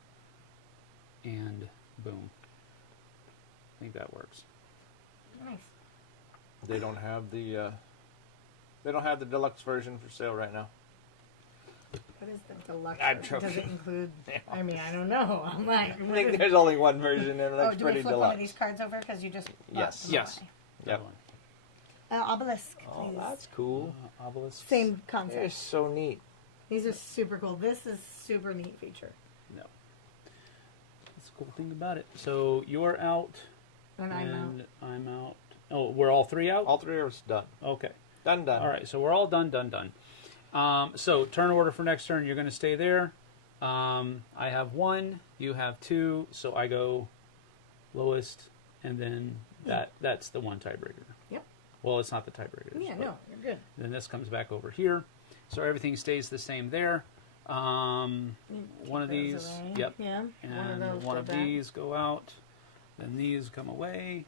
and boom. I think that works. Nice. They don't have the deluxe version for sale right now. What is the deluxe? I'm Does it joking. include? I mean, I don't know. I'm like, I think there's only one version, and oh, that's do we pretty flip one deluxe. of these cards over because you just Yes. them Yes. away? Yep. Obelisk, Oh, please. that's cool. Obelisks. Same They're concept. so neat. These are super cool. This is super neat feature. No. That's the cool thing about it. So you're out, And I'm out. and I'm out. Oh, we're all three out? All three of us done. Okay. Done. All right, so we're all done. So turn order for next turn. You're going to stay there. I have 1. You have 2. So I go lowest, and then that's the one tiebreaker. Yep. Well, it's not the tiebreaker. Yeah, but no, you're good. Then this comes back over here. So everything stays the same there. One of Those these, away. yep. Yeah. And one of go back. these go out. Then these come away.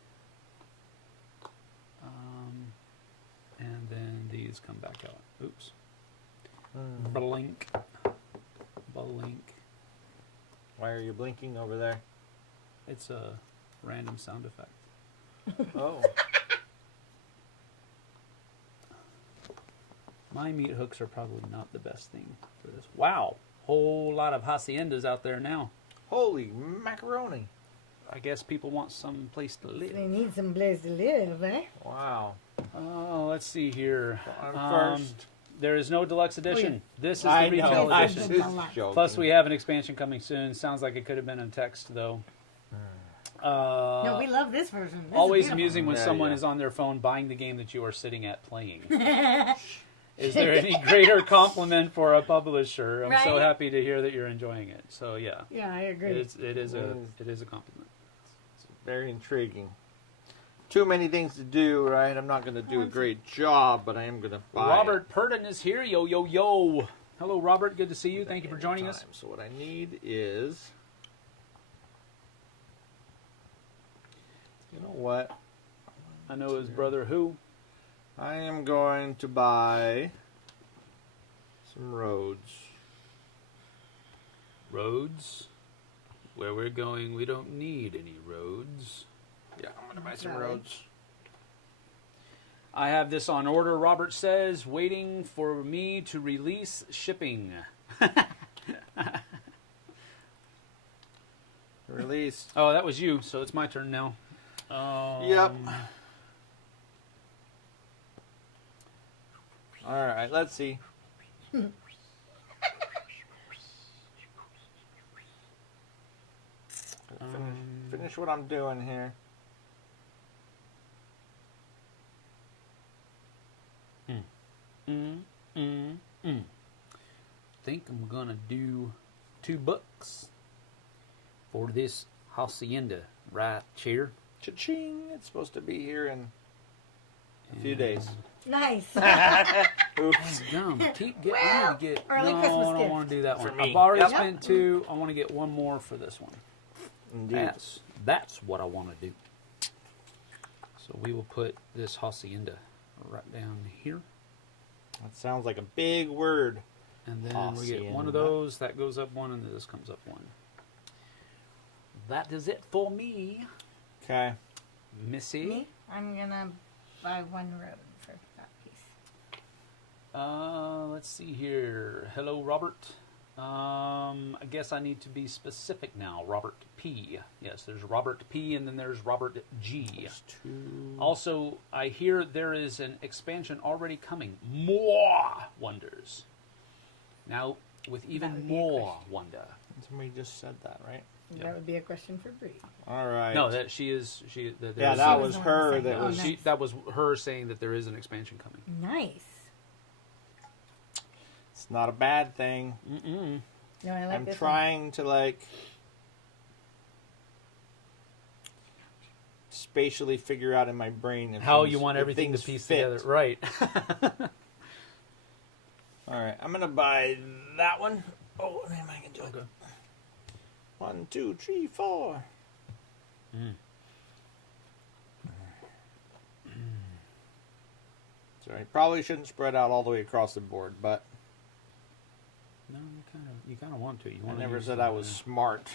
And then these come back out. Oops. Blink. Blink. Why are you blinking over there? It's a random sound effect. Oh. My meat hooks are probably not the best thing for this. Wow. Whole lot of haciendas out there now. Holy macaroni. I guess people want some place to live. They need some place to live, eh? Wow. Oh, let's see here. I'm first. There is no deluxe edition. This is the I retail know. I'm edition. just joking. Plus, we have an expansion coming soon. Sounds like it could have been in text, though. No, we love this version. This Always is beautiful. amusing when Yeah, someone yeah. is on their phone buying the game that you are sitting at playing. Is there any greater compliment for a publisher? I'm so Right? happy to hear that you're enjoying it. So yeah, Yeah, I it agree. is a compliment. It's very intriguing. Too many things to do, right? I'm not going to do a great job, but I am going to buy Robert Purdon is here. Yo yo yo. Hello, Robert. Good to see you. it Thank you for at joining any us. time. So what I need is, you know what? I know his brother who. I am going to buy some roads. Roads. Where we're going, we don't need any roads. Yeah, I'm gonna buy some Valid. roads. I have this on order. Robert says, waiting for me to release shipping. Release. Oh, that was you, so it's my turn now. Yep. All right, let's see. Finish what I'm doing here. Think I'm gonna do $2 for this hacienda right here. Cha-ching! It's supposed to be here in a few days. Nice. Oops. Dumb. I need to get. early No, Christmas I don't gift. want to do that For one. me. I've already Yep. spent 2. I want to get one more for this one. Indeed. That's what I want to do. So we will put this hacienda right down here, That sounds like a big word. and then we get one of Hacienda. those. That goes up 1, and this comes up 1. That is it for me, Okay. Missy. Me? I'm gonna buy 1 road for that piece. Let's see here. Hello, Robert. I guess I need to be specific now. Robert P. Yes, there's Robert P. and then there's Robert G. There's 2. Also, I hear there is an expansion already coming. More wonders. Now, with That even would be a more question. wonder. Somebody just said that, right? Yep. That would be a question for Bree. All right. No, that she is. She. That Yeah, there's that a- was the one her. saying That that. was. Oh, she, nice. that was her saying that there is an expansion coming. Nice. It's not a bad thing. Mm-mm. No, I like I'm this trying to spatially figure out in my brain if How things- you want if everything to things piece fit. together, right? All right, I'm gonna buy that one. Oh, what am I gonna do? Okay. 1, 2, 3, 4. Mm. Sorry, probably shouldn't spread out all the way across the board, but No, you kind of want to. You I want never use said the- I was smart.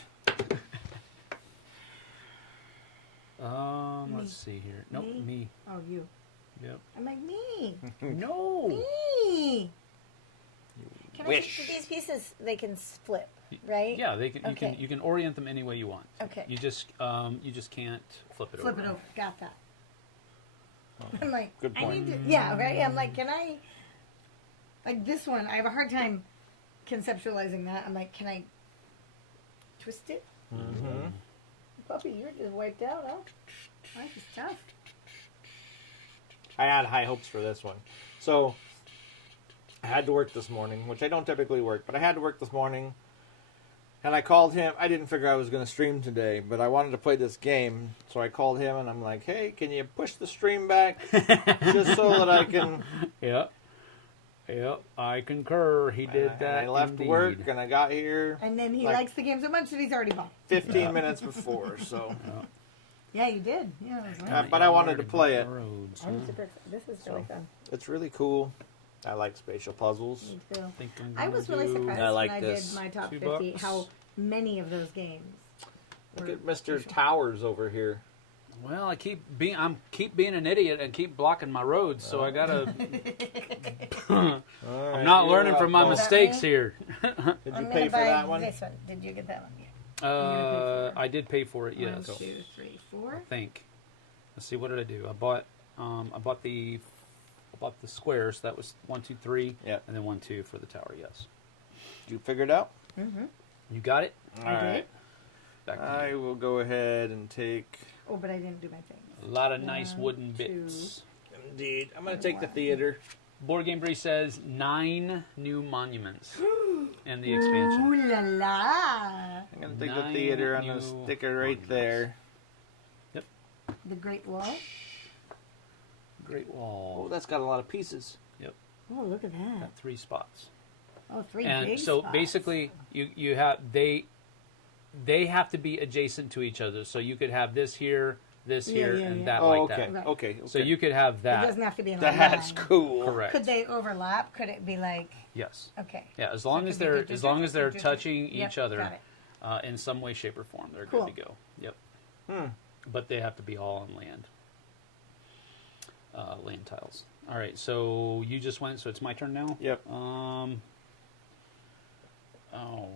Let's see here. Nope, Me? me. Oh, you. Yep. I'm like, me. No. Me. Can Wish. I take these pieces? They can split, right? Yeah, they can. You Okay. can. You can orient them any way you want. Okay. You just can't flip it Flip over. it over. Got that. I'm like, Good I point. need to, yeah, right? I'm like, can I, like this one, I have a hard time conceptualizing that. I'm like, can I twist it? Mm-hmm. Puppy, you're just wiped out, huh? Life is tough. I had high hopes for this one. So, I had to work this morning, which I don't typically work, but I had to work this morning. And I called him. I didn't figure I was going to stream today, but I wanted to play this game. So I called him and I'm like, hey, can you push the stream back just so that I can... Yep. Yep. I concur. He did And that. I left indeed. work and I got here And then he Like- likes the game so much that he's already bought it. 15 minutes before, so... Yeah, you did. Yeah, it was nice. but I wanted to Already play bought it. the roads, I need huh? to pick, this is really So. fun. It's really cool. I like spatial puzzles. Me too. Think I'm I gonna was really do- surprised I like when this. I did my top $2. 50 how many of those games Look were at Mr. spatial. Towers over here. Well, I keep being an idiot and keep blocking my roads, so I gotta. All I'm right, not you're learning up, from my Paul. Is that mistakes me? here. Did I'm you gonna pay for buy that one? This one. Did you get that one? Yeah. I did pay for it. Yes. 1, 2, 3, 4. I think. Let's see. What did I do? I bought the squares. That was 1, 2, 3. Yep. And then 1, 2 for the tower. Yes. Did you figure it out? Mm-hmm. You got it. All I did. right. Back to I you. will go ahead and take... Oh, but I didn't do my thing. A lot of nice 1, wooden 2. bits. Indeed. I'm going to take the theater. Board Game Bree says 9 new monuments in the expansion. Ooh la la! I'm going to take the 9 theater. I'm going to new stick it right monuments. there. The Great Wall. Great Oh, Wall. that's got a lot of pieces. Oh, look at that. Got 3 spots. Oh, 3 And big so spots. basically you have they have to be adjacent to each other. So you could have this here, this Yeah, here, yeah, and yeah. that Oh, like okay. that. Okay. So you could have It that. doesn't have to be in a That's line. cool. Correct. Could they overlap? Could it be like, Yes. okay. Yeah, as long So as could they're be as long as they're touching Yep, each other got it. in some way, shape, or form, they're Cool. good to go. Yep. but they have to be all on land. Land tiles. All right, so you just went, so it's my turn now? Yep. All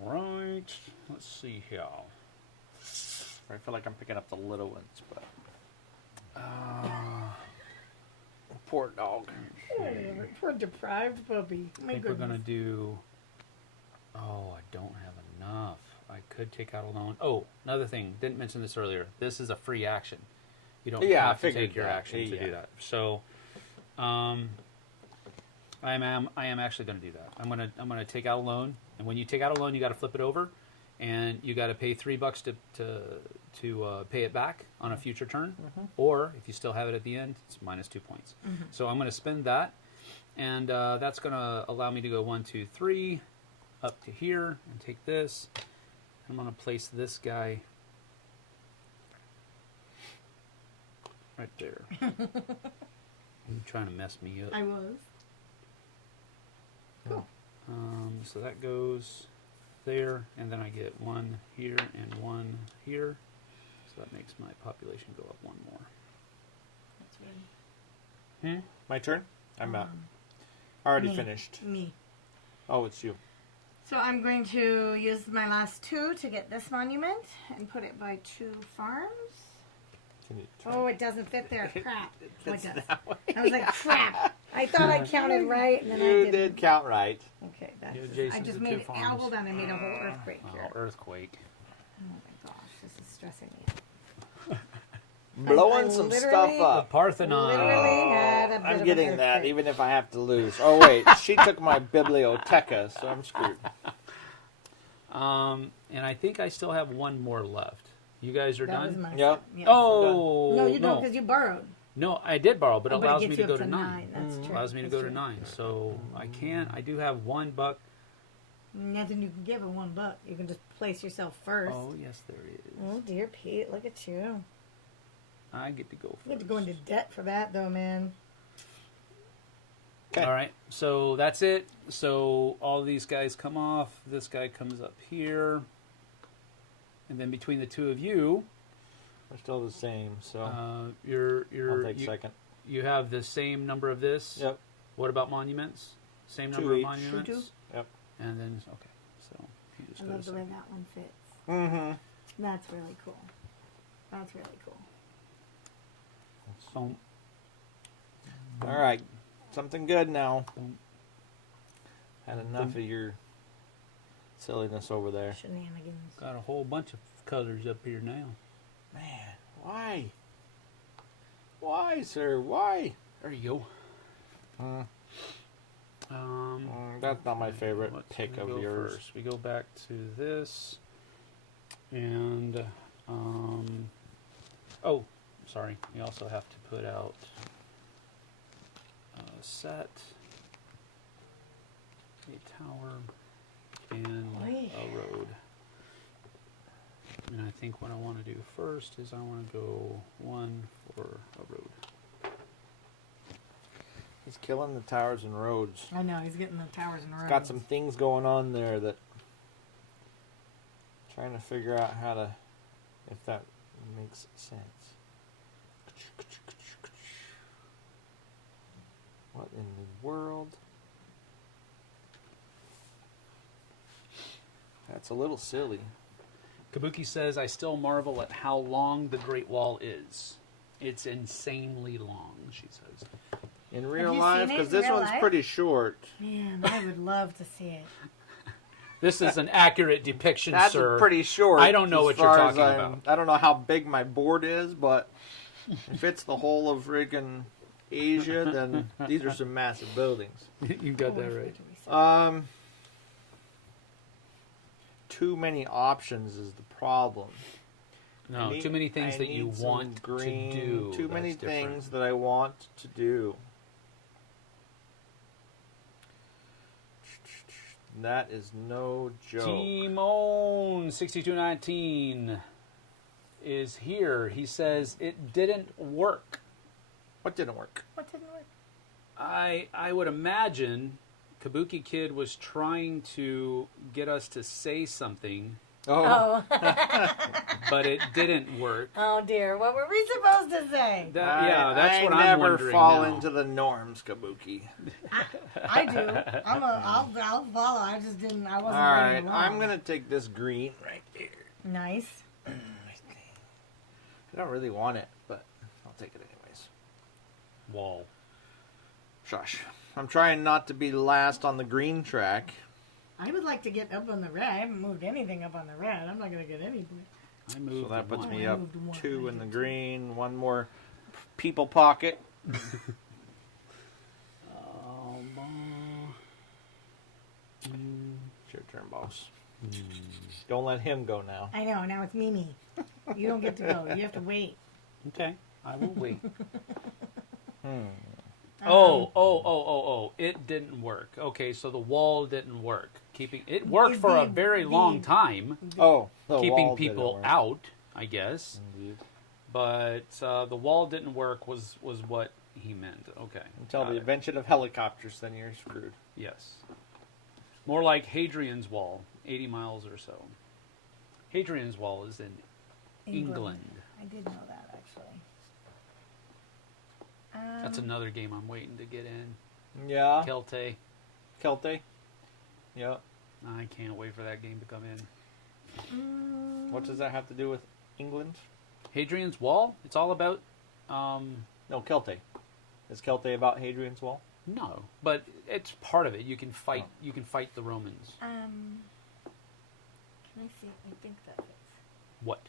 right. Let's see here. I feel like I'm picking up the little ones, but poor dog. Poor deprived puppy. I think we're going to do... Oh, I don't have enough. I could take out a loan. Oh, another thing. Didn't mention this earlier. This is a free action. You don't have to take your action to do that. So, I am actually going to do that. I'm going to take out a loan, and when you take out a loan, you got to flip it over, and you got to pay $3 to pay it back on a future turn, or if you still have it at the end, it's minus 2 points. So I'm going to spend that, and that's going to allow me to go 1, 2, 3 up to here and take this. I'm going to place this guy right there. You're trying to mess me up. I was. Cool. So that goes there, and then I get 1 here and 1 here. So that makes my population go up 1 more. That's right. My turn? I'm out. Already Me. finished. Me. Oh, it's you. So I'm going to use my last 2 to get this monument and put it by 2 farms. Can you try? Oh, it doesn't fit there. Crap. Oh, it It's does. that way. I was like, crap. I thought I counted right, and then I You didn't. did count right. Okay, that's You just, I adjacent just to made 2 it. farms. Oh, hold on, I made a whole earthquake here. Oh, earthquake. Oh my gosh, this is stressing me. Blowing I some literally- stuff The up. Parthenon. Literally had a bit I'm of getting an that earthquake. even if I have to lose. Oh, wait. She took my biblioteca, so I'm screwed. And I think I still have 1 more left. You guys are That was done? my Yep. yeah. Oh! No, you don't because you borrowed. No, I did borrow, but it Oh, allows it me gets to you go up to 9. That's true. Allows me to That's go to true. 9. So I do have $1. Nothing you can give at $1. You can just place yourself first. Oh, yes, there is. Oh dear, Pete, look at you. I get to go first. You have to go into debt for that, though, man. Okay. All right, so that's it. So all these guys come off. This guy comes up here. And then between the 2 of you, We're still the same, so I'll take second. you have the same number of this. Yep. What about monuments? Same 2 number of each. monuments? 2. Yep. And then, okay, so you just I go love to the way second. that one fits. Mm-hmm. That's really cool. That's really cool. Boom. All right. Something good now. Boom. Had enough of your silliness over there. Shenanigans. Got a whole bunch of colors up here now. Man, why? Why, sir? Why? There you go. That's not my favorite Let's pick we of go yours. First. We go back to this, and oh, sorry. We also have to put out a set, a tower, and a road. And I think what I want to do first is I want to go 1 for a road. He's killing the towers and roads. I know, he's getting the towers and roads. Got some things going on there that trying to figure out how to, if that makes sense. What in the world? That's a little silly. Kabuki says, I still marvel at how long the Great Wall is. It's insanely long, she says. In real you life, seen it because in this real one's life? pretty short. Man, I would love to see it. This is an accurate depiction, That's sir. pretty short. I don't know as what you're far as talking about. I don't know how big my board is, but if it's the whole of friggin' Asia, then these are some massive buildings. You got that right. Too many options is the problem. No, I need- too many things I that you need some want green, to do. Too many That's different. things that I want to do. That is no joke. Timon 6219 is here. He says it didn't work. What didn't work? What didn't work? I would imagine Kabuki Kid was trying to get us to say something, Oh, Oh. but it didn't work. Oh dear. What were we supposed to say? Yeah, that's I what I'm never wondering fall now. into the norms, Kabuki. I do. I'll follow. I just didn't. I All wasn't. right, ready along. I'm gonna take this green right here. Nice. I don't really want it, but I'll take it anyways. Wall. Shush. I'm trying not to be last on the green track. I would like to get up on the red. I haven't moved anything up on the red. I'm not gonna get any. I moved So that puts one. me I up moved one. 2 in I the did green, one more people pocket. It's your turn, boss. Don't let him go now. I know. Now it's Mimi. You don't get to go. You have to wait. Okay, I will wait. Hmm. Oh! It didn't work. Okay, so the wall didn't work. It worked for a very long time, Oh, the keeping wall didn't people work. out, I guess. Indeed. But the wall didn't work was what he meant. Okay. Until got the it. invention of helicopters, then you're screwed. Yes. More like Hadrian's Wall, 80 miles or so. Hadrian's Wall is in England. I did know that actually. That's another game I'm waiting to get in. Yeah. Kelte. Kelty. Yeah. I can't wait for that game to come in. What does that have to do with England? Hadrian's Wall? It's all about... No, Kelty. Is Kelty about Hadrian's Wall? No, but it's part of it. You can fight. You can fight the Romans. Can I see? I think that fits. What?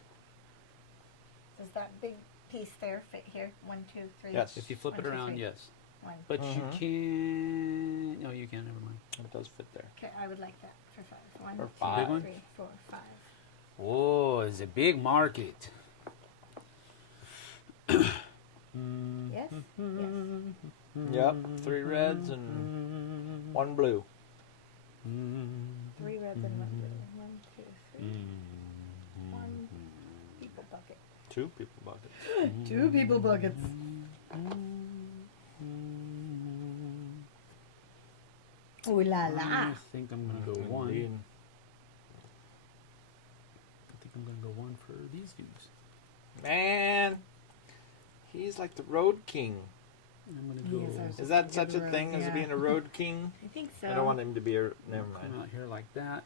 Does that big piece there fit here? 1, 2, 3. Yes. If you flip it 1, 2, around, 3. yes. 1. But you can. No, you can't. Never mind. It does fit there. Okay, I would like that for 5. 1, For 2, five. 3, 4, 5. Oh, it's a big market. Yes. Yes. Yep. 3 reds and 1 blue. 3 reds and 1 blue. 1, 2, 3. 1 people bucket. 2 people buckets. 2 people buckets. Ooh la la. I think I'm gonna go one. Indeed. I think I'm gonna go one for these dudes. Man, he's like the road king. I'm gonna He go. is our- Is that such a thing as Yeah. being a road king? I think so. I don't want him to be a. Never Come mind. out here like that,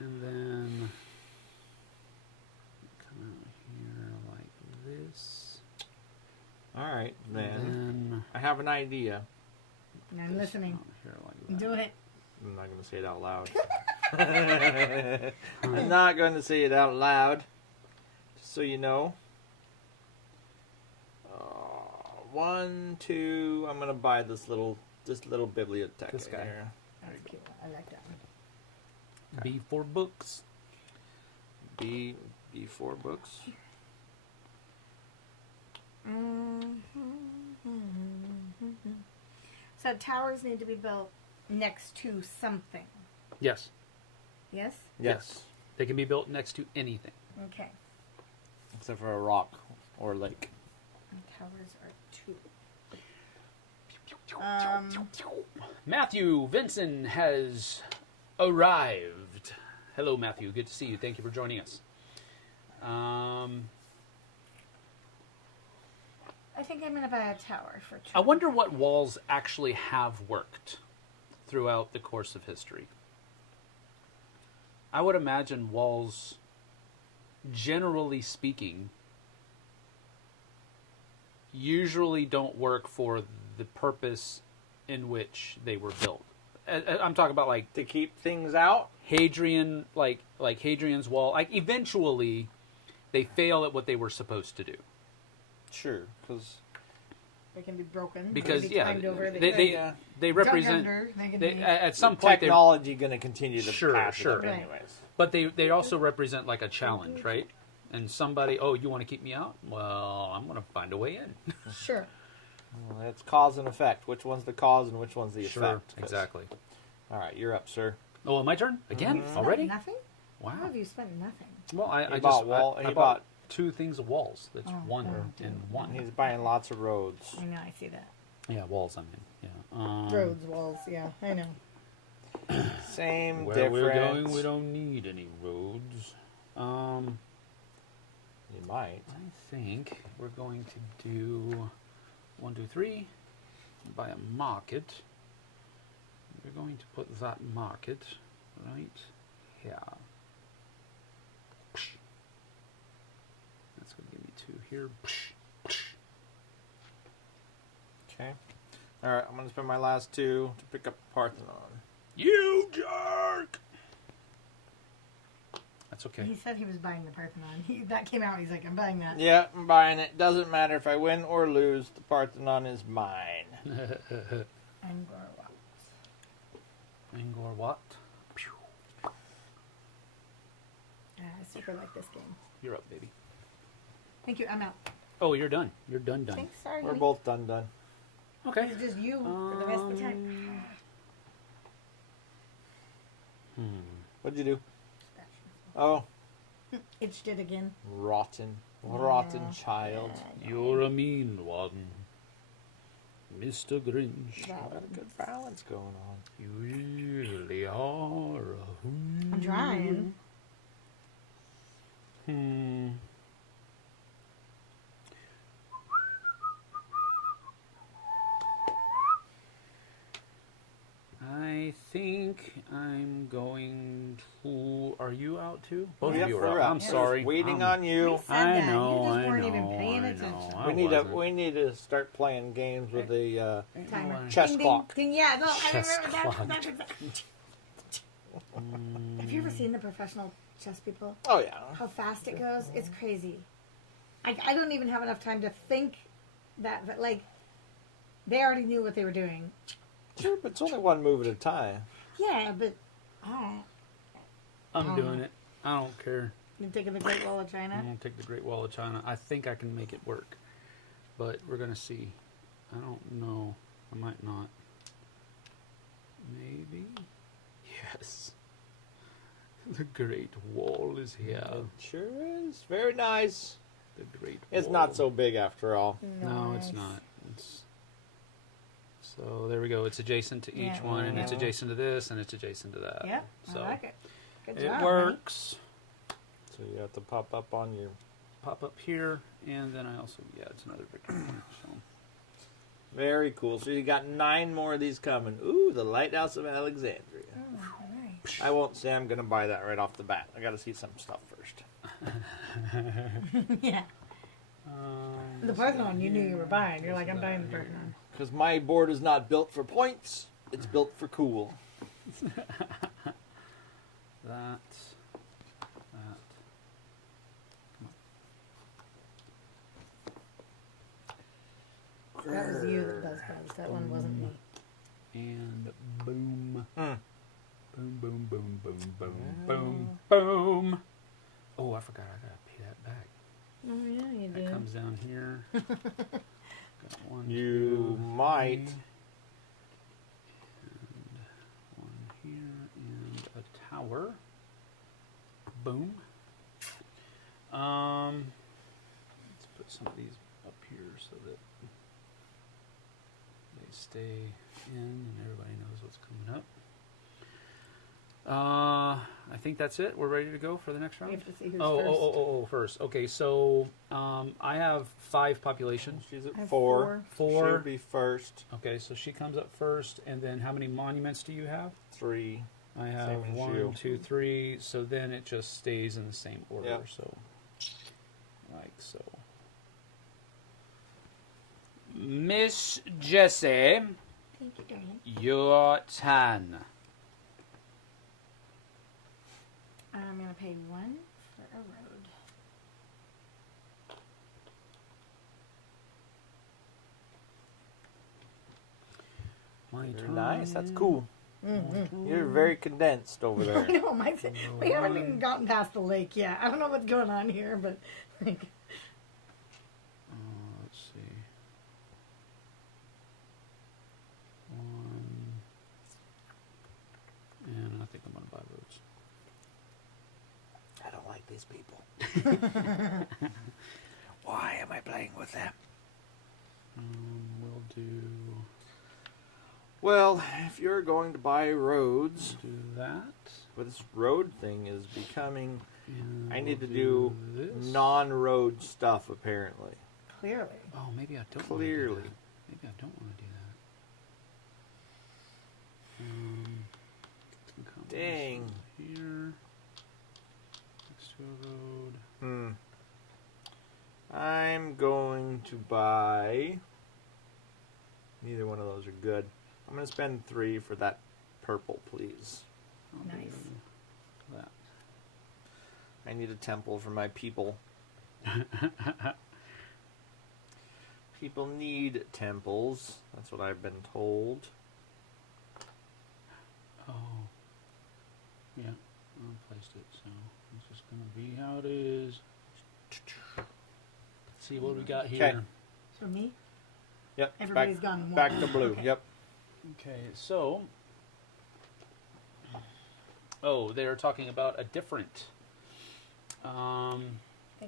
and then come out here like this. All right, And then then I have an idea. I'm listening. out here like that. Do it. I'm not going to say it out loud. I'm not going to say it out loud. Just so you know. 1, 2. I'm going to buy this little bibliothèque This guy. here. That's a cute one. I like that one. B for books. B4 books. So towers need to be built next to something. Yes, Yes? Yes. they can be built next to anything. Okay. Except for a rock or lake. And towers are 2. Matthew Vinson has arrived. Hello, Matthew. Good to see you. Thank you for joining us. I think I'm going to buy a tower for 2. I wonder what walls actually have worked throughout the course of history. I would imagine walls, generally speaking, usually don't work for the purpose in which they were built. I'm talking about like To keep things out? Hadrian, like Hadrian's Wall. Like eventually, they fail at what they were supposed to do. Sure, because They can be broken. Because they can be yeah, climbed over, they represent. They can They, be, at some point, they technology going to continue to Sure, pass sure. it up anyways. but they also represent like a challenge, right? And somebody, oh, you want to keep me out? Well, I'm going to find a way in. sure. Well, it's cause and effect. Which one's the cause and which one's the Sure, effect? 'Cause- exactly. All right, you're up, sir. Oh, my turn again already? Nothing? How Wow. have you spent nothing? Well, I He just bought wall- I he bought bought- 2 things of walls. That's Oh, one oh, and one. He's buying lots of roads. I know, I see that. Yeah, walls. I mean, yeah. Roads, walls, yeah, I know. Same, Where different. we're going, we don't need any roads. You might. I think we're going to do 1, 2, 3. Buy a market. We're going to put that market right here. That's going to give me 2 here. Okay. All right, I'm going to spend my last 2 to pick up Parthenon. You jerk! That's okay. He said he was buying the Parthenon. That came out. He's like, I'm buying that. Yeah, I'm buying it. Doesn't matter if I win or lose. The Parthenon is mine. Angkor Wat. Angkor Wat. I super like this game. You're up, baby. Thank you. I'm out. Oh, you're done. You're done. Thanks. Sorry. We're honey. both done. Okay. It's just you for the rest of the time. What'd you do? Oh, Itched it again. rotten child. Yeah. You're a mean one, Mr. Grinch. Got a good balance going on. You really are. I'm trying. I think I'm going to. Are you out too? Both Yep, of you we're are out. out. I'm sorry. Waiting I'm- on you. We said I that. know. You just I weren't even know, paying I attention. know. We need to start playing games with the Timer. chess Ding, clock. Ding, ding. Yeah, no, I Chess remember that. clock. That's exactly. Have you ever seen the professional chess people? Oh yeah. How fast it goes? It's crazy. I don't even have enough time to think that, but like, they already knew what they were doing. Sure, but it's only one move at a time. Yeah, but oh, I'm doing it. I don't care. you're taking the Great Wall of I'm China. gonna take the Great Wall of China. I think I can make it work, but we're gonna see. I don't know. I might not. Maybe. Yes. The Great Wall is here. It sure is. Very nice. The Great It's Wall. not so big after all. No, it's not. It's so there we go. It's adjacent to each Yeah. one, and it's Yeah. adjacent to this, and it's adjacent to that. Yep, So I like it. Good it job. works. So you have to pop up on your. Pop up here, and then I also it's another victory point. So Very cool. So you got 9 more of these coming. Ooh, the Lighthouse of Alexandria. Oh, nice. I won't say I'm going to buy that right off the bat. I got to see some stuff first. Yeah. The Parthenon, you knew you were buying. You're like, I'm buying the Parthenon. Because my board is not built for points. It's built for cool. that. That was you that does cards. That one wasn't me. And boom. Mm. Boom, boom, boom, boom, boom, boom, boom. Oh, I forgot. I gotta pay that back. Oh, yeah, you That did. comes down here. Got 1, You 2, might. 3, and 1 here, and a tower. Boom. Let's put some of these up here so that they stay in and everybody knows what's coming up. I think that's it. We're ready to go for the next We round. have to see who's Oh, first. Okay, so I have 5 population. She's I at have 4. 4. She'll be first. Okay, so she comes up first, and then how many monuments do you have? 3. I have Same as 1, you. 2, 3. So then it just stays in the same order. Yep. So, like so. Miss Jessie, Thank you, darling. your turn. I'm going to pay 1 for a road. My Very turn. nice. That's cool. Mm-hmm. You're very condensed over I there. know, we haven't even gotten past the lake yet. I don't know what's going on here, but like, Let's see. 1. And I think I'm going to buy roads. I don't like these people. Why am I playing with them? We'll do Well, if you're going to buy roads, that. but this road thing is becoming And I need to we'll do this. non-road stuff, apparently. Clearly. Oh, maybe I don't. Clearly. Want to do that. Maybe I don't want to do that. Come Dang. Here. Next to a road. I'm going to buy... Neither one of those are good. I'm going to spend 3 for that purple, please. I'll do Nice. That. I need a temple for my people. People need temples. That's what I've been told. Oh. Yeah, I placed it, so it's just going to be how it is. Let's see what we got here. Okay. So me? Yep. Everybody's gone one. Back to blue. Okay. Yep. Okay, so... Oh, they're talking about a different...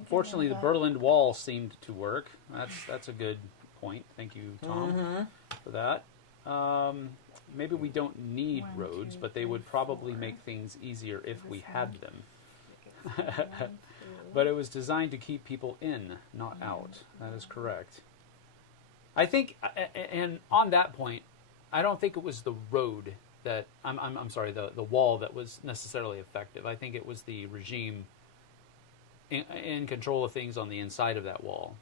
Fortunately, the Berlin Wall seemed to work. That's a good point. Thank you, Tom, for that. Maybe we don't need 1, roads, 2, but they 3, would probably 4. make things easier if we This had one. them. But it was designed to keep people in, not out. That is correct. I think, and on that point, I don't think it was the road that I'm sorry, the wall that was necessarily effective. I think it was the regime in control of things on the inside of that wall.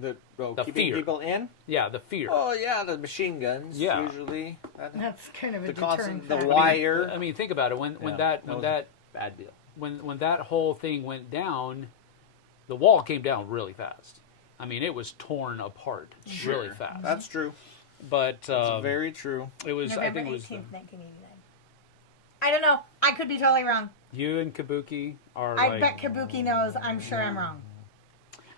The keeping fear. people in? Yeah, the fear. Oh, yeah, the machine guns, Yeah. usually. That's kind of a The deterrent constant, the factor. wire. I mean, think about it. When Yeah, that bad deal. when that whole thing went down, the wall came down really fast. I mean, it was torn apart really fast. That's true. But That's very true. it was. November I think it was 18th, 1989. I don't know. I could be totally wrong. you and Kabuki are. I like, bet Kabuki knows. I'm sure I'm wrong.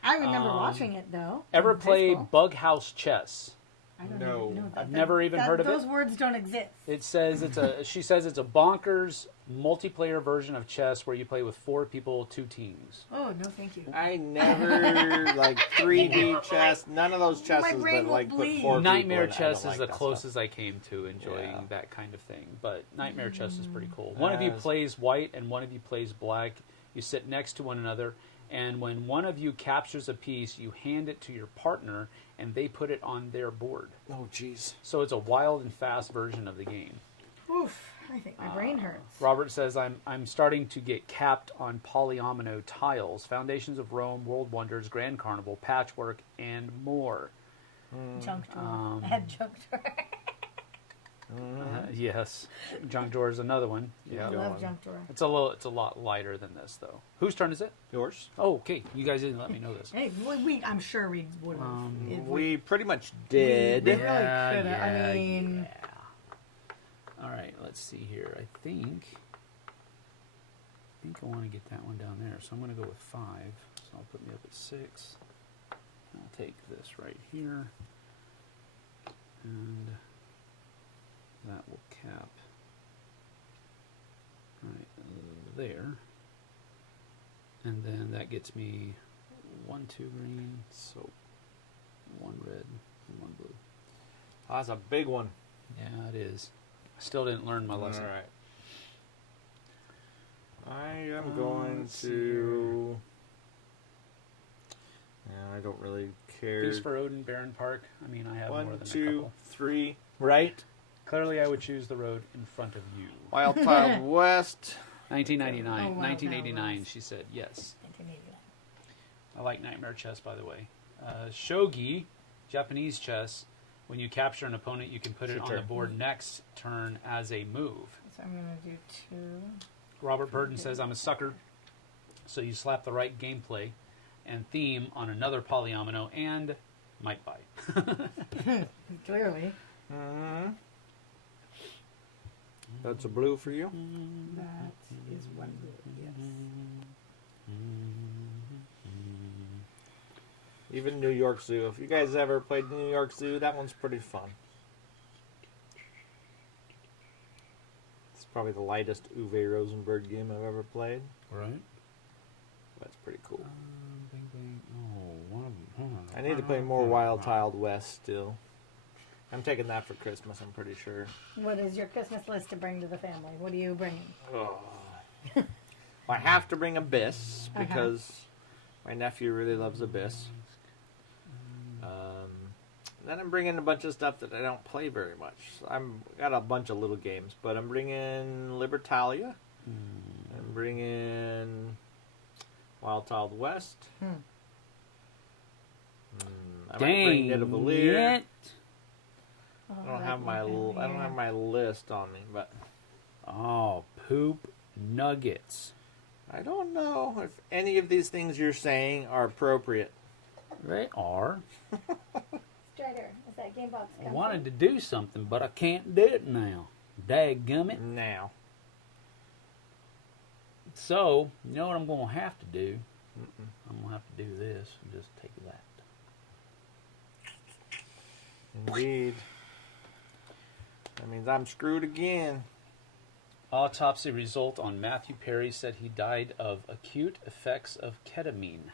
I remember watching it, though. Ever in high play school. Bug House Chess? I don't No. even know what that- I've never even heard of it. Those words don't exist. It says it's a. She says it's a bonkers multiplayer version of chess where you play with 4 people, 2 teams. Oh, no, thank you. I never, like, 3D chess, none of those chesses brain that, will like, put bleed. 4 Nightmare people in. I chess don't is like the that closest stuff. I came to enjoying Yeah. that kind of thing. But Nightmare chess is pretty cool. One of you As- plays white and one of you plays black. You sit next to one another, and when one of you captures a piece, you hand it to your partner, and they put it on their board. Oh, jeez. So it's a wild and fast version of the game. Oof, I think my brain hurts. Robert says, I'm starting to get capped on polyomino tiles, Foundations of Rome, World Wonders, Grand Carnival, Patchwork, and more. Junk drawer. I had junk drawer. Yes, Junk Drawer is another one. I Yeah, love junk drawer. it's a lot lighter than this though. Whose turn is it? Yours? Oh, okay. You guys didn't let me know this. Hey, I'm sure we would have. We pretty much did. We really could have. I mean, All right, let's see here. I think I want to get that one down there, so I'm going to go with 5. So I'll put me up at 6. I'll take this right here, and that will cap right there, and then that gets me 1, 2 green, so 1 red and 1 blue. Oh, that's a big one. Yeah, it is. I still didn't learn my lesson. All right. I am going let's see to... Yeah, I don't really care. Feast for Odin, Barren Park. I mean, I have more 1, than a 2, couple. 3. Right. Clearly, I would choose the road in front of you. Wild Tile West. 1999. Oh, wow, 1989, wow. she said. Yes. 1989. I like Nightmare Chess, by the way. Shogi, Japanese chess. When you capture an opponent, you can put It's it your on the turn. board next turn as a move. So I'm going to do 2. Robert Burton says, I'm a sucker. So you slap the right gameplay and theme on another polyomino and might buy. Clearly. Mm-hmm. That's a blue for you? That is 1 blue, yes. Even New York Zoo. If you guys ever played New York Zoo, that one's pretty fun. It's probably the lightest Uwe Rosenberg game I've ever played. Right? That's pretty cool. Bing, bing. Oh, one of them. I need to play more Wild Tiled West still. I'm taking that for Christmas, I'm pretty sure. What is your Christmas list to bring to the family? What are you bringing? I have to bring Abyss because my nephew really loves Abyss. Then I'm bringing a bunch of stuff that I don't play very much. So I'm got a bunch of little games, but I'm bringing Libertalia. I'm bringing Wild Wild West. I might bring Nidavellir. I don't have my list on me, but poop nuggets. I don't know if any of these things you're saying are appropriate. They are. Strider, is that game box I wanted to do something, but I can't do it now. Dadgummit. Now. So, you know what I'm going to have to do? I'm going to have to do this and just take that. Indeed. That means I'm screwed again. Autopsy result on Matthew Perry said he died of acute effects of ketamine.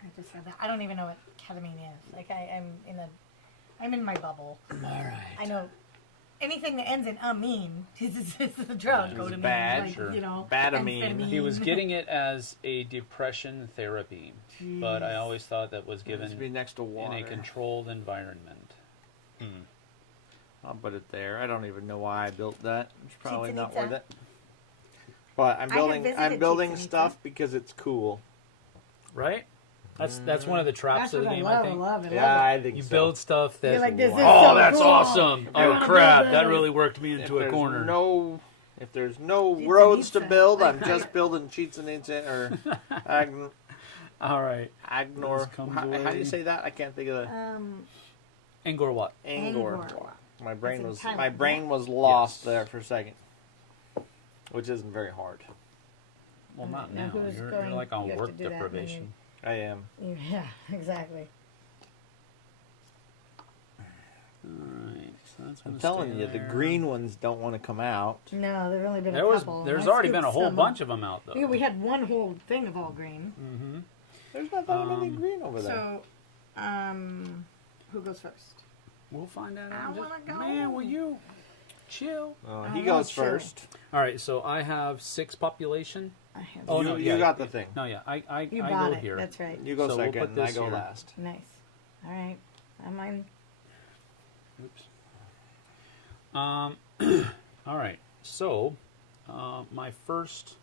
I just said that. I don't even know what ketamine is. Like I'm in my bubble. All right. I know anything that ends in amine is a drug. It's Ketamine, bad. like, Sure. you know, Badamine. amphetamine. He was getting it as a depression therapy, but I always thought that was It given needs to be next to in water. a controlled environment. I'll put it there. I don't even know why I built that. It's probably Chichen not Itza. worth it. But I'm building. visited I'm building Chichen Itza. stuff because it's cool. Right? That's one of the traps That's of what the I game, love. I think. I love it. Yeah, I think You so. build stuff that. You're like, this is oh, so that's cool. awesome! I Oh wanna crap! build That this. really worked me If into a there's corner. If there's no Chichen roads to Itza. build, I'm just building Chichen Itza or All right, Agnor. This comes How do away. you say that? I can't think of the Angor what? Angor. Angor. My brain That's in was Thailand, lost Yes. there for a second, which isn't very hard. Well, not Now now. who's You're going- like on you have work to do that when deprivation. I am. Yeah, exactly. Alright, so that's gonna I'm telling stay you, the there. green ones don't want to come out. No, there's only been There a was, couple. there's I already been a scooped whole some. bunch of them out though. Yeah, we had one whole thing of all green. Mm-hmm. There's not that many green over there. So, who goes first? We'll find that I out. wanna go. Man, will you chill? He I'm goes not sure. first. All right, so I have 6 population. I have. Oh, you, no, you yeah, got the thing. No, yeah, I You go bought it. here. That's right. You go So we'll second, put and I this go here. last. Nice. All right. Mine. Oops. All right. So, my first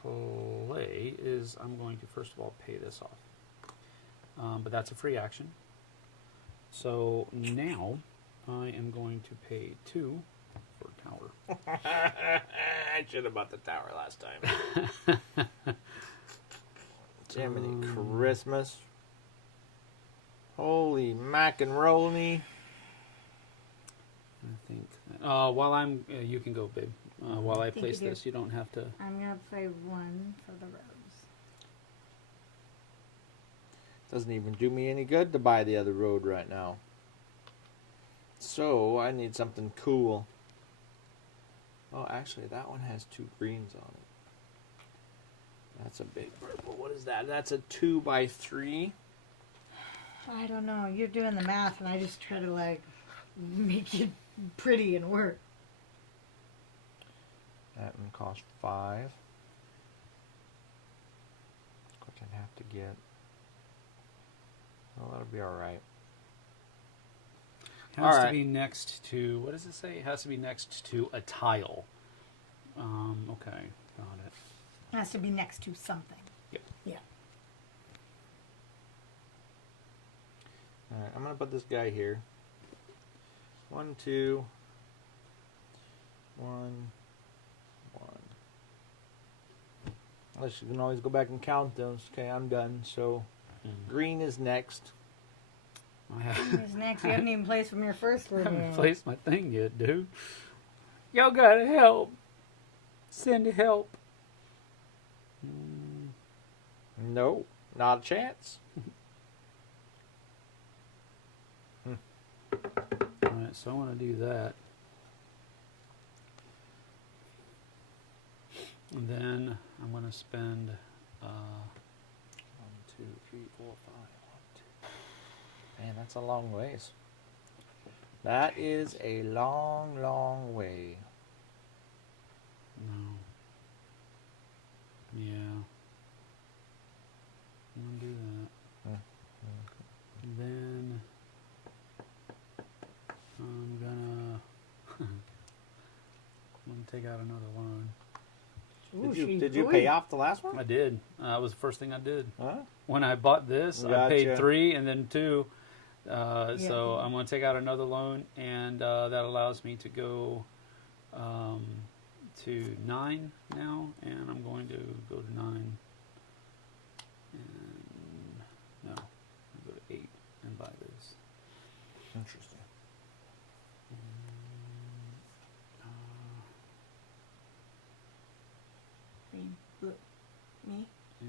play is I'm going to first of all pay this off, but that's a free action. So now I am going to pay 2 for tower. I should have bought the tower last time. Jiminy Christmas. Holy mac and rolly. I think. While I'm, you can go, babe. While I Think place of your- this, you don't have to. I'm gonna play 1 for the rose. Doesn't even do me any good to buy the other road right now. So I need something cool. Oh, actually, that one has 2 greens on it. That's a big purple. What is that? That's a 2x3. I don't know. You're doing the math, and I just try to like make it pretty and work. That one costs 5. Which I'd have to get. Well, that'll be alright. Has All to right. be next to, what does it say? It has to be next to a tile. Okay, got it. It has to be next to something. Yep. Yeah. Alright, I'm gonna put this guy here. 1, 2. 1, 1. Unless you can always go back and count those. Okay, I'm done. So, green is next. I Who's next? You haven't even placed from your first one. haven't yet. placed my thing yet, dude. Y'all gotta help. Send help. No, not a chance. Alright, so I want to do that. And then I'm going to spend 1, 2, 3, 4, 5. 1, 2. Man, that's a long ways. That is a long, long way. No. Yeah. I'm gonna do that. And then I'm gonna take out another loan. Ooh, Did you pay off the last one? I did. That was the first thing I did. Huh? When I bought this, I Gotcha. paid 3 and then 2. So I'm going to take out another loan, and that allows me to go to 9 now, and I'm going to go to 9. And no, I'll go to 8 and buy this. Interesting. Green, blue. Me? Yeah.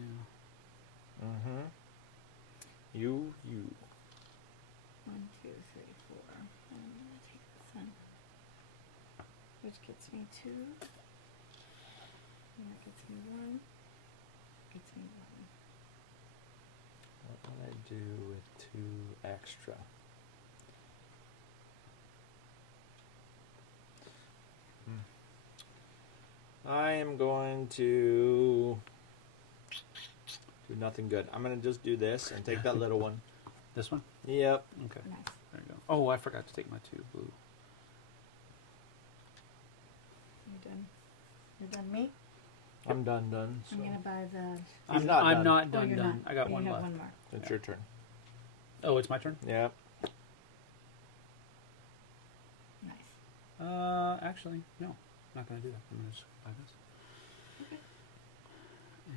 Mm-hmm. You. 1, 2, 3, 4. I'm gonna take this one, which gets me 2. And that gets me 1. Gets me 1. What would I do with 2 extra? I am going to do nothing good. I'm going to just do this and take that little one. This one? Yep. Okay. Nice. There you go. Oh, I forgot to take my 2 blue. You're done. You're done. Me? I'm done. So. I'm gonna buy the. He's not I'm done. not Oh, done. you're done. not. I got You one have left. one more. It's your turn. Oh, it's my turn? Yep. Nice. Actually, no. I'm not going to do that. I'm going to just buy this. Okay.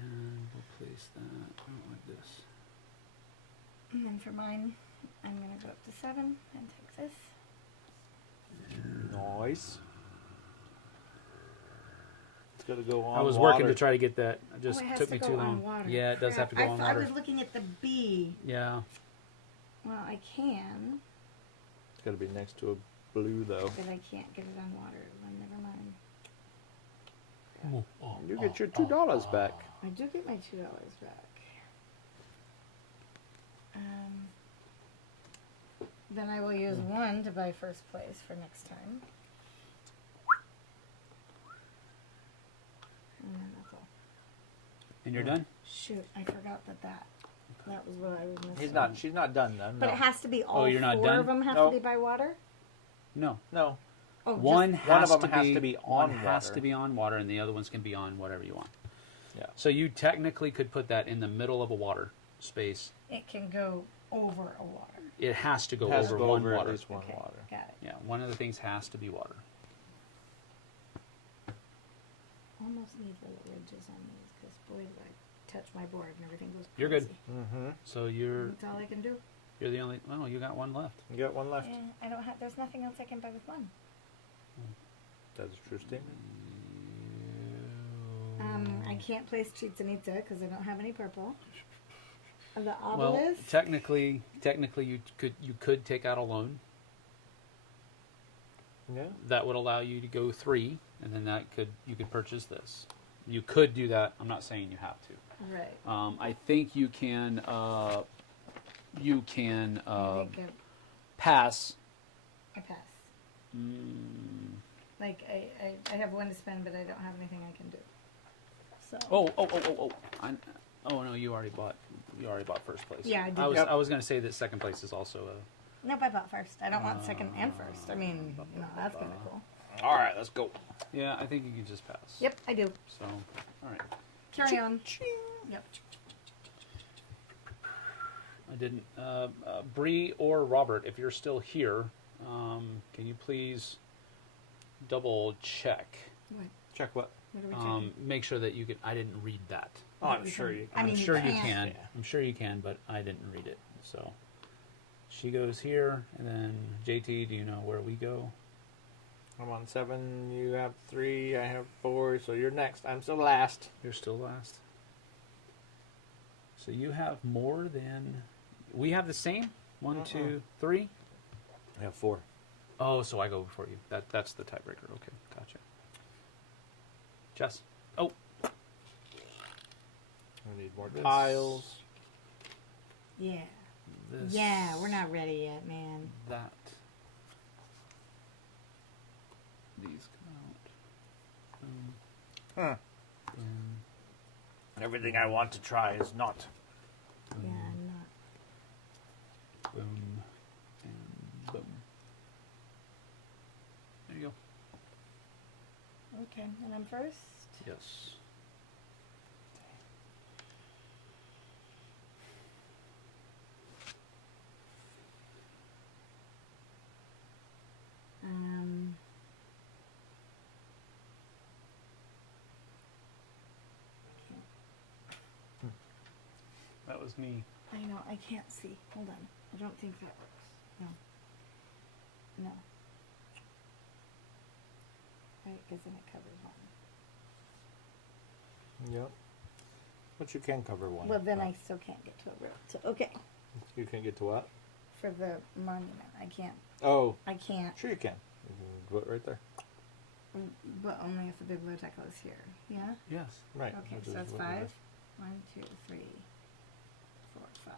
And we'll place that. I don't like this. And then for mine, I'm gonna go up to 7 and take this. Nice. It's got to go on. I was water. working to try to get that. It just Oh, it has took to me go too on long. water. Yeah, it does have to go on I water. was looking at the B. Yeah. Well, I can, It's got to be next to a blue, though. but I can't get it on water. Well, never mind. You get your $2 back. I do get my $2 back. Then I will use 1 to buy first place for next time. And then that's all. And you're done? Shoot, I forgot that was what I was missing. She's not done then. But no. it has to be all you're not 4 done? of them have No. to be by water? No. No. Oh, One just, has of them to has be, to be one on has water. to be on water, and the other ones can be on whatever you want. Yeah. So you technically could put that in the middle of a water space. it can go over a water. It has to go It has over to go one over water. at least one Okay, water. got it. Yeah, one of the things has to be water. Almost need little ridges on these because boy, do I touch my board and everything goes crazy. You're good. Mm-hmm. So you're That's all I can do. the only. Well, you got one left. You got one left. Yeah, I don't have. There's nothing else I can buy with 1. That's a true statement. I can't place Chichen-Itza because I don't have any purple. The Well, obelisk. technically, you could take out a loan. Yeah. That would allow you to go 3, and then you could purchase this. You could do that. I'm not saying you have to. Right. I think you can. You can I think pass. I pass. Mm. Like I have 1 to spend, but I don't have anything I can do. So. Oh! Oh no! You already bought first place. Yeah, I did. I was going to say that second place is also a. Nope, I bought first. I don't want second and first. I mean, no, that's kind of cool. All right, let's go. Yeah, I think you can just pass. Yep, I do. So, all right. Carry on. Yep. I didn't. Bree or Robert, if you're still here, can you please double check? What? Check what? What are we checking? Make sure that you can. I didn't read that. Oh, I'm sure you can. I mean, I'm you sure you can't. can. Yeah. I'm sure you can, but I didn't read it. So she goes here, and then JT. Do you know where we go? I'm on 7. You have 3. I have 4. So you're next. I'm still last. You're still last. So you have more than we have. The same. 1, 2, 3. I have 4. Oh, so I go before you. That's the tiebreaker. Okay, gotcha. Jess. Oh, I need more This- tiles. Yeah. this. Yeah, we're not ready yet, man. That. These come out. Huh. Boom. Everything I want to try is not. Yeah, I'm not. Boom. And boom. There you go. Okay, and I'm first. Yes. That was me. I know, I can't see. Hold on. I don't think that works. No. No. Right, because then it covers one. Yep. But you can cover one. Well, then I still can't get to a road. So, okay. You can get to what? For the monument, I can't. Oh, I can't. sure you can. You can do it right there. But only if the biblioteca is here. Yeah? Yes. Right. Okay, which so is that's what it 5. is. 1, 2, 3, 4, 5.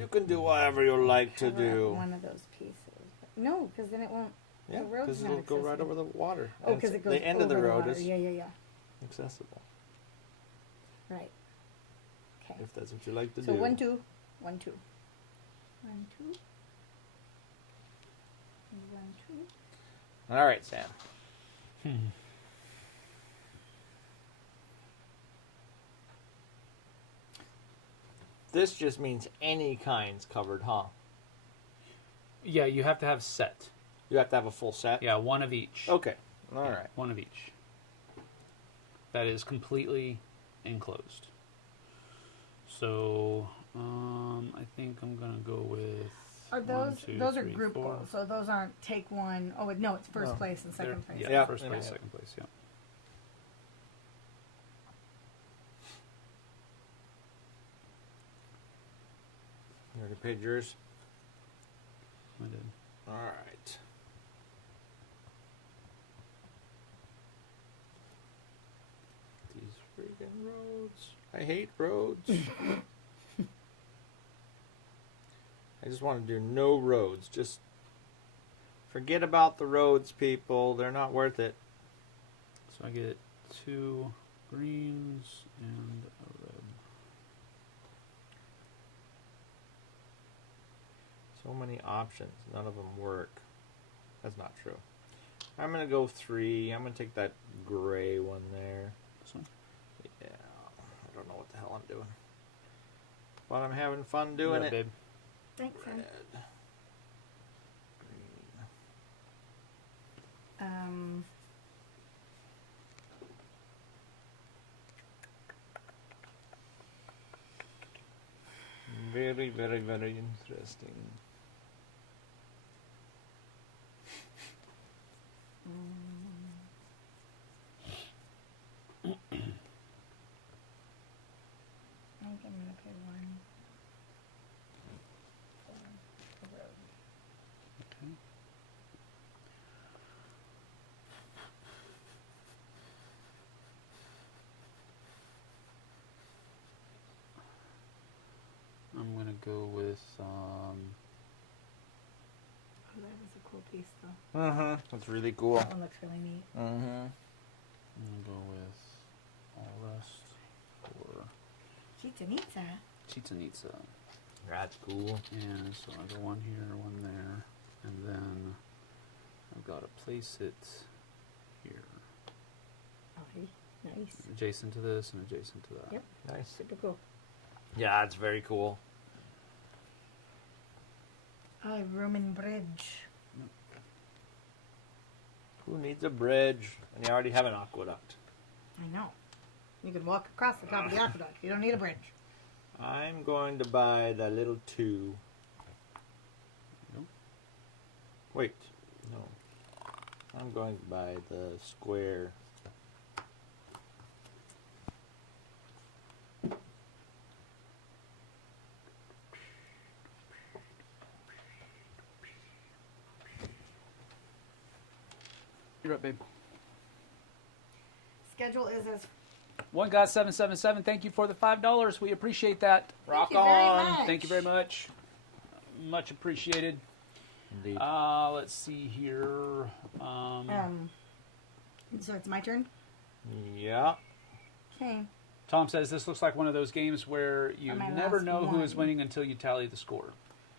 You can do whatever you like to Cover up do. one of those pieces. No, because then it won't. Yeah, the road's because not it'll go right accessible. over the water. Oh, And because it goes the end of the over road water. is Yeah. accessible. Right. Okay. If that's what you like to So do. 1, 2, 1, 2. 1, 2. 1, 2. All right, Sam. This just means any kind's covered, huh? Yeah, you have to have set. You have to have a full set? Yeah, one of each. Okay. All Yeah, right. one of each. That is completely enclosed. So, I think I'm gonna go with. Are those 1, 2, those are 3, group 4. goals? So those aren't take one. Oh no, it's first No. place and second place. Yeah, Yeah, first yeah. place, second place. Yeah. You already paid yours? I did. All right. These freaking roads. I hate roads. I just want to do no roads. Just forget about the roads, people. They're not worth it. So I get 2 greens and a red. So many options. None of them work. That's not true. I'm going to go 3. I'm going to take that gray one there. This one? Yeah. I don't know what the hell I'm doing. But I'm having fun doing Yeah, it. babe. Thanks, Red. Sam. Green. Very, very, very interesting. I think I'm gonna pay 1 for the road. Okay. I'm gonna go with Oh, that was a cool piece, though. Mm-hmm. That's really cool. That one looks really neat. Mm-hmm. I'm gonna go with all rest for Chichen Itza. That's cool. And so I go 1 here, 1 there, and then I've got to place it here, Okay, nice. adjacent to this and adjacent to that. Yep. Nice. Super cool. Yeah, that's very cool. Roman bridge. Who needs a bridge? And you already have an aqueduct. I know. You can walk across the top of the aqueduct. You don't need a bridge. I'm going to buy the little 2. Nope. Wait. No. I'm going to buy the square. You're up, babe. Schedule is as One God 777. Thank you for the $5. We appreciate that. Rock you very on. much. Thank you very much. Much appreciated. Indeed. Let's see here. so it's my turn. Yeah. Okay. Tom says this looks like one of those games where you My never last know who is one. winning until you tally the score.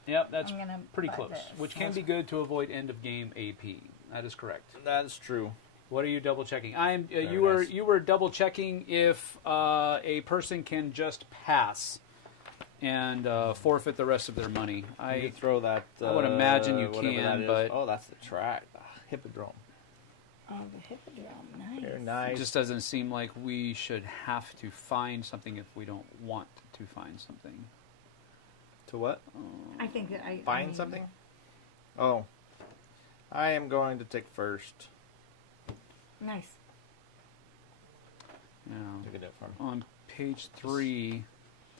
Yep, that's I'm gonna pretty buy close. this. Which can be good to avoid end of game AP. That is correct. That's true. What are you double checking? I am. Very nice. You were double checking if a person can just pass and forfeit the rest of their money. You I could throw that. I would imagine you whatever can, that is. but- Oh, that's the track. The hippodrome. Oh, the hippodrome. Nice. Very it nice. just doesn't seem like we should have to find something if we don't want to find something. To what? I think that I Find mean, something? Oh. I am going to take first. Nice. You know, You can do it for me. on page 3,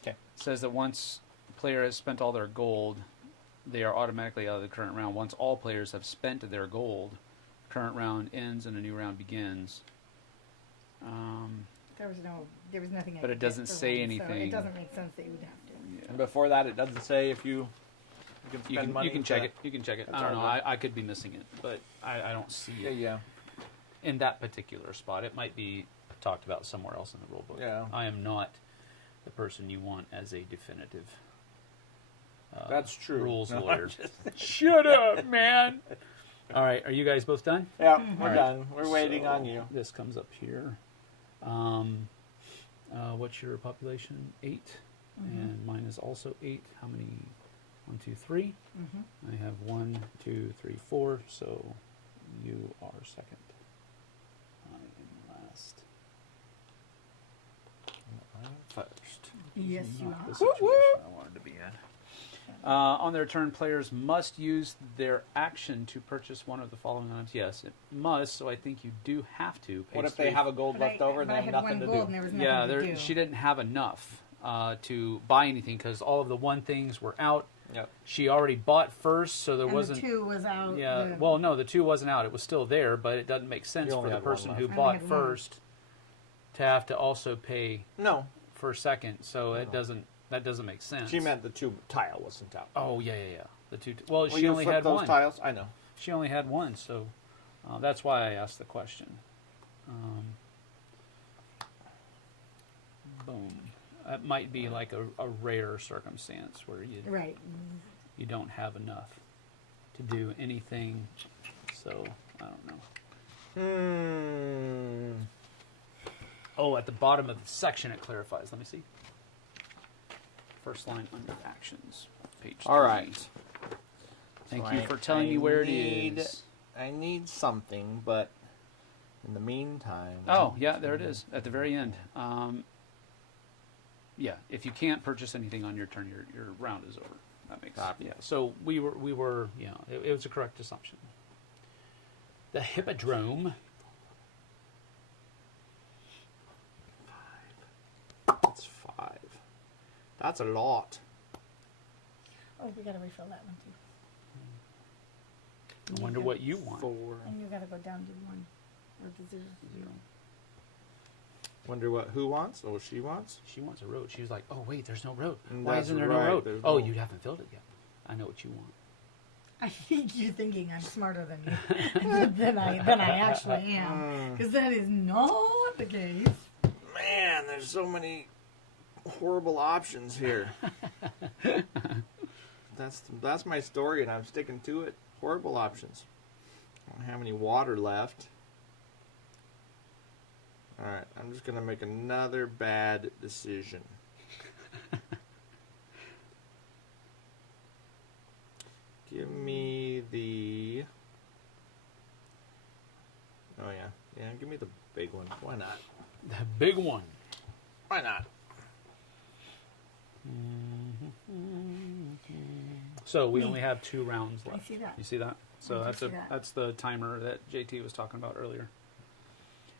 Okay. it says that once a player has spent all their gold, they are automatically out of the current round. Once all players have spent their gold, current round ends and a new round begins. There was nothing. I But could it doesn't get for say one, so anything. it doesn't make sense that you would have to. And before that, it doesn't say if you can You spend can, money. you can check it. You can check it. That's I don't know. all right. I could be missing it, but I don't see Yeah, it yeah. in that particular spot. It might be talked about somewhere else in the rule book. Yeah. I am not the person you want as a definitive That's true. rules No, lawyer. I'm just- Shut up, man. All right, are you guys both done? Yeah, Mm-hmm. we're All right. done. We're waiting So, on you. This comes up here. What's your population? 8. And mine is also 8. How many? 1, 2, 3. Mm-hmm. I have 1, 2, 3, 4. So you are second. I am last. I'm first. Yes, you Not the are. situation I wanted to be in. On their turn, players must use their action to purchase one of the following items. Yes, it must. So I think you do have to. What Page if they 3. have a gold left over and but they I have had nothing one to gold and do? there was nothing Yeah, to do. she didn't have enough to buy anything because all of the 1 things were out. Yep. She already bought first, so there and wasn't. the 2 was out. Yeah, the- well, no, the 2 wasn't out. It was still there, but it doesn't make sense You for only the had one person left. who I only bought had one. first to have to also pay No, for second. So it No. doesn't. That doesn't make sense. she meant the two tile wasn't out. Oh yeah. The 2. Well, Will she you only flip had those 1. tiles? I know. She only had 1, so that's why I asked the question. Boom. That might be like a rare circumstance where Right. you don't have enough to do anything. So I don't know. Oh, at the bottom of the section it clarifies. Let me see. First line under actions, page 3. All right. Thank So you for telling me where it need- is. I need something, but in the meantime. Oh, yeah, there it is at the very end. Yeah, if you can't purchase anything on your turn, your round is over. That makes sense. Copy. Yeah. So we were, you know, it was a correct assumption. The hippodrome. That's 5. That's a lot. Oh, we gotta refill that one too. I wonder what you want. 4. And you gotta go down to 1. Or to 0. Wonder what who wants? Oh, she wants? She wants a road. She was like, "Oh wait, there's no road. And Why that's isn't there right, no road? there's Oh, no- you haven't filled it yet. I know what you want." I think you're thinking I'm smarter than you than I actually am, because that is not the case. Man, there's so many horrible options here. That's my story, and I'm sticking to it. Horrible options. I don't have any water left. All right, I'm just gonna make another bad decision. Give me the. Oh yeah, give me the big one. Why not? The big one. Why not? So we only have 2 rounds left. see that. You see that? So I that's do see that. that's the timer that JT was talking about earlier.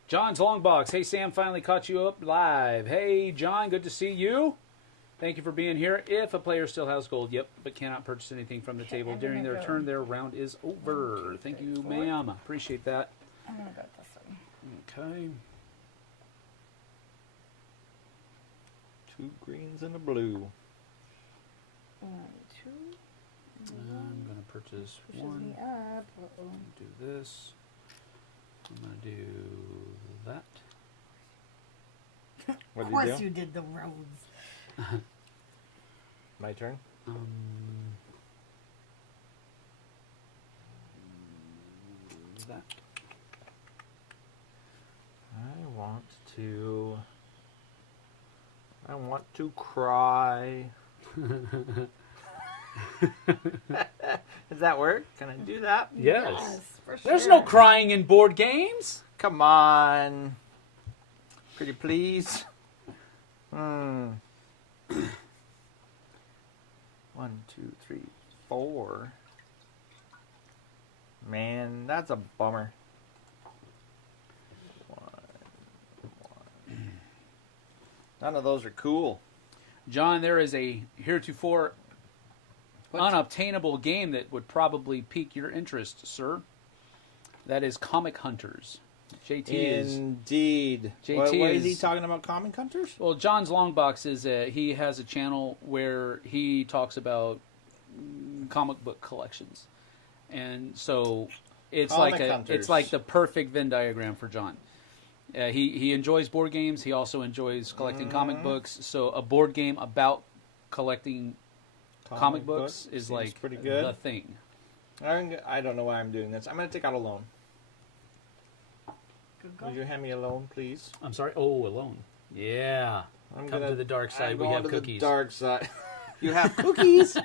John's long box. Hey Sam, finally caught you up live. Hey John, good to see you. Thank you for being here. If a player still has gold, yep, but cannot purchase anything from the Okay, table I'm during gonna their go. turn, their round is over. 1, 2, Thank 3, you, 4. ma'am. Appreciate that. I'm gonna go with this one. Okay. 2 greens and a blue. 1, 2. I'm going to purchase Pushes 1. me up. Uh-oh. Do this. I'm going to do that. What Of did you course do? you did the roads. My turn. That. I want to cry. Does that work? Can I do that? Yes. For sure. There's no crying in board games. Come on. Pretty please. 1, 2, 3, 4. Man, that's a bummer. 1. None of those are cool. John, there is a heretofore unobtainable game that would probably pique your interest, sir. That is Comic Hunters. JT is... Indeed. JT What is he is- talking about? Comic Hunters? Well, John's Longbox is he has a channel where he talks about comic book collections, and so it's Comic like Hunters. it's like the perfect Venn diagram for John. He enjoys board games. He also enjoys collecting comic books. So a board game about collecting comic books is seems like pretty good. the thing. I don't know why I'm doing this. I'm going to take out a loan. Good go. Would you hand me a loan, please? I'm sorry. Oh, alone. Yeah. I'm Come to the dark side. I'm We going have to cookies. the dark side. You have cookies?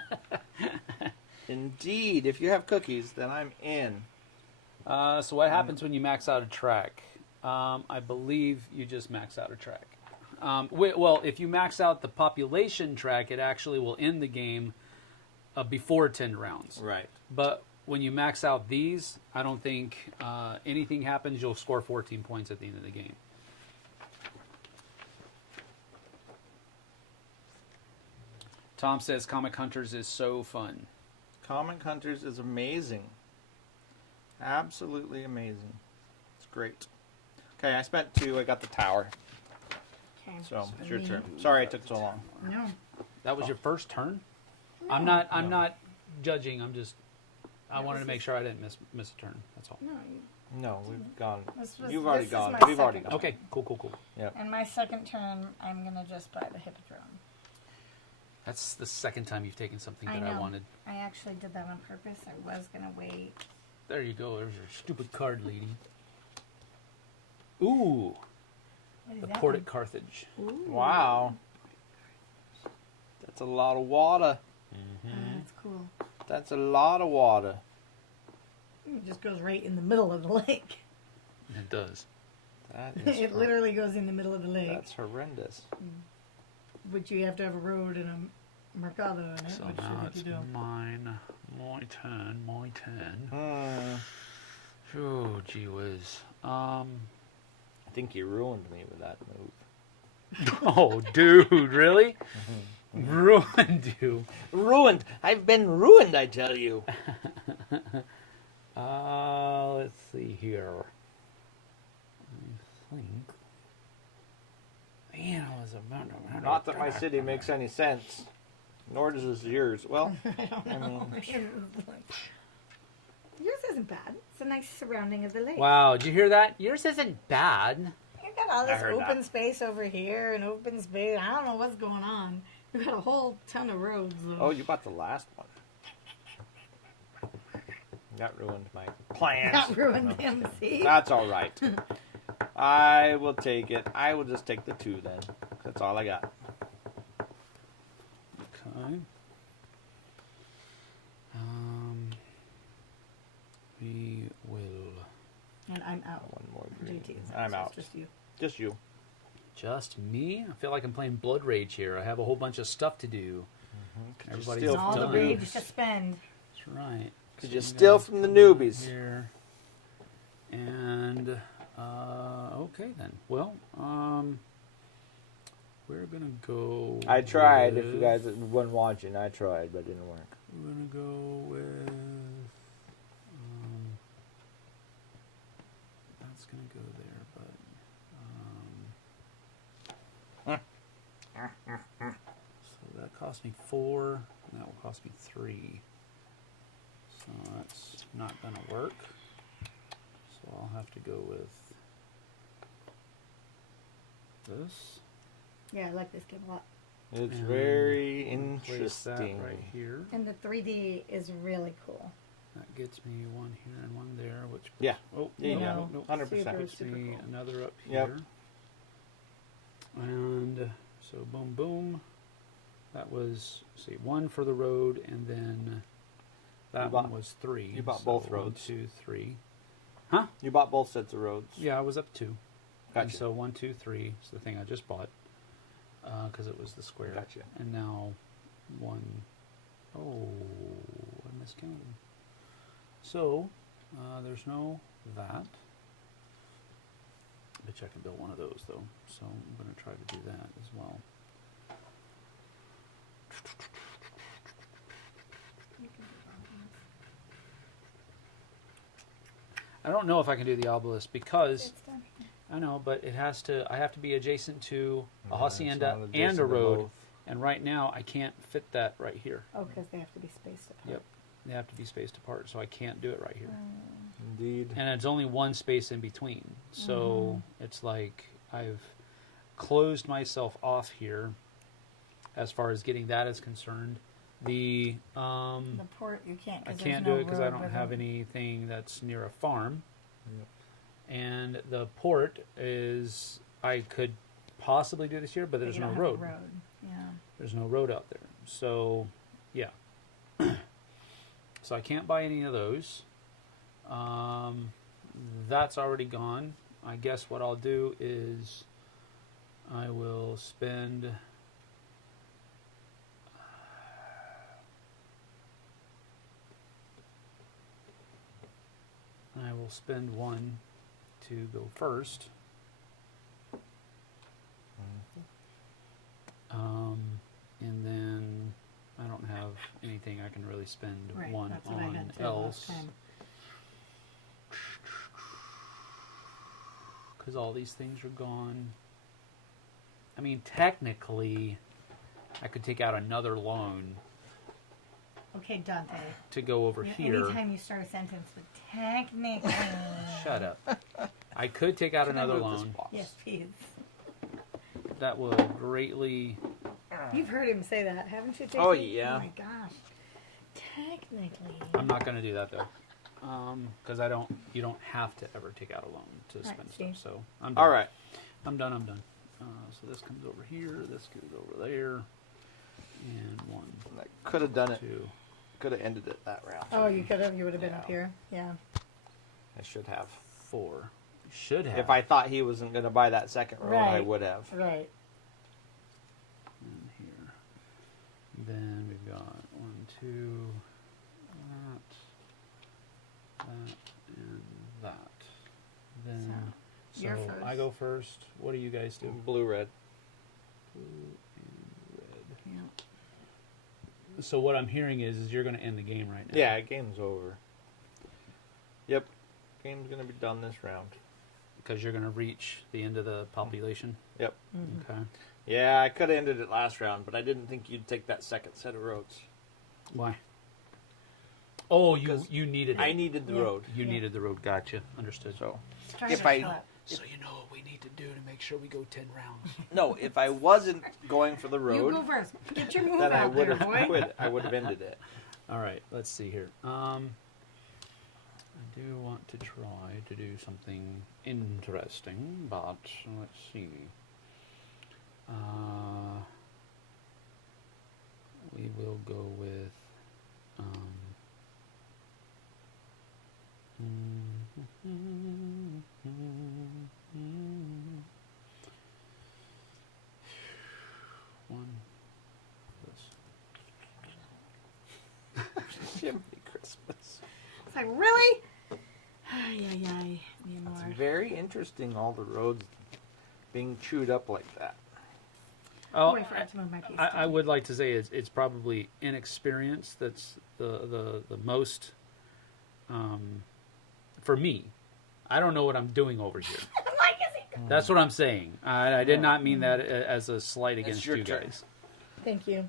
Indeed. If you have cookies, then I'm in. So what happens when you max out a track? I believe you just max out a track. Well, if you max out the population track, it actually will end the game before 10 rounds. Right. But when you max out these, I don't think anything happens. You'll score 14 points at the end of the game. Tom says Comic Hunters is so fun. Comic Hunters is amazing. Absolutely amazing. It's great. Okay, I spent 2. I got the tower. Okay. So, it's your turn. Sorry it took so long. No. That was your first turn? No. I'm not judging. I wanted to make sure I didn't miss a turn. That's all. No. No, we've gone. You've This already is gone. my We've already second gone. Okay, cool. Yep. And my second turn, I'm going to just buy the Hippodrome. That's the second time you've taken something I that I know. wanted. I actually did that on purpose. I was going to wait. There you go. There's your stupid card, lady. Ooh, What is the that Port one? at Carthage. Ooh. Wow. That's a lot of water. That's cool. That's a lot of water. It just goes right in the middle of the lake. It does. That is It literally goes in the middle of the lake. That's horrendous. Which you have to have a road and a mercado in it. So which now you have it's to do. mine. My turn. Hmm. Oh, gee whiz. I think you ruined me with that move. Oh, dude, really? Ruined you. Ruined. I've been ruined, I tell you. Let's see here. I think. Man, I was about to... Not that my city makes any sense. Nor does yours. Well, I don't know. Yours isn't bad. It's a nice surrounding of the lake. Wow, did you hear that? Yours isn't bad. You've got all this heard open that. space over here and open space. I don't know what's going on. You've got a whole ton of roads. Though. oh, you bought the last one. That ruined my plans. That ruined him, see? That's all right. I will take it. I will just take the 2 then. That's all I got. Okay. We will... And I'm out. One more green. JT is I'm so out. it's just you. Just you. Just me? I feel like I'm playing Blood Rage here. I have a whole bunch of stuff to do. Everybody's steal All the done. rage to spend. That's right. Could you So steal guys from the go newbies? Here. And, okay then. Well, we're gonna go... I tried. If with- you guys weren't watching, I tried, but it didn't work. We're gonna go with... that's gonna go there, but... so that cost me 4, and that will cost me 3. So that's not gonna work. So I'll have to go with this. Yeah, I like this game a lot. It's And very place that interesting. right here. And the 3D is really cool. That gets me one here and one there, which Yeah. oh Yeah, no, yeah. no, no. 100%. Puts Super me cool. another up Yep. here. And so boom, boom. That was see 1 for the road, and then that one was 3. you bought so both 1, roads. 2, 3. You bought both sets of roads. Yeah, I was up 2. And Gotcha. so 1, 2, 3 is the thing I just bought because it was the square. Gotcha. And now 1. Oh, I miscounted. So there's no that. Bet you I can build one of those though. So I'm going to try to do that as well. I don't know if I can do the obelisk because It's done. I know, but it has to. I have to be adjacent to a Yeah, hacienda it's not and adjacent a to road, both. and right now I can't fit that right here. Oh, because they have to be spaced apart. Yep, they have to be spaced apart, so I can't do it right here. Indeed. And it's only one space in between, so it's like I've closed myself off here as far as getting that is concerned. The The port, you can't. I 'cause can't there's do no it because I road don't with have them. anything that's near a farm. Yep. And the port is I could possibly do this here, but But there's you no don't have road. the road. Yeah. There's no road out there. So, yeah. So I can't buy any of those. That's already gone. I guess what I'll do is I will spend one to go first. And then I don't have anything I can really spend Right. one That's what I on had to else. last time. Because all these things are gone. I mean, technically, I could take out another loan Okay, Dante. to go over Yeah, here. Anytime you start a sentence with technically. Shut up. I could take out Can I another move this loan. box? Yes, please. That would greatly. You've heard him say that, haven't you, JC? Oh, yeah. Oh my gosh. Technically. I'm not going to do that though, because I don't. You don't have to ever take out a loan to Right, spend see? stuff. So I'm done. All right. I'm done. So this comes over here. This goes over there. And 1, I could have done it. 2. Could have ended it that round. Oh, you could have. You would have been up Yeah. here. Yeah. I should have. 4. Should have. If I thought he wasn't going to buy that second road, I Right. would have. Right. And here. Then we've got 1, 2, that, and that. Then so you're first. I go first. What do you guys do? Blue, red. Blue and red. Yeah. So what I'm hearing is you're going to end the game right now. Yeah, game's over. Yep. Game's going to be done this round. Because you're going to reach the end of the population. Yep. Mhm. Okay. Yeah, I could have ended it last round, but I didn't think you'd take that second set of roads. Why? Oh, Because you needed it. I needed the Yeah. road. You Yeah. needed the road. Gotcha. Understood. So, Try If to I- shut up. So you know what we need to do to make sure we go 10 rounds. no, if I wasn't going for the You go road, first. Get your move then I out would there, have boy. quit. I would have ended it. All right, let's see here. I do want to try to do something interesting, but let's see. We will go with. One. This. Jimmy Christmas. It's like, really? Ay, ay, ay. Need more. It's very interesting, all the roads being chewed up like that. Oh, Oh, I forgot to move my piece. I would like to say it's probably inexperience that's the most for me. I don't know what I'm doing over here. Like, is he? That's what I'm saying. I did not mean that as a slight It's against your you turn. guys. Thank you.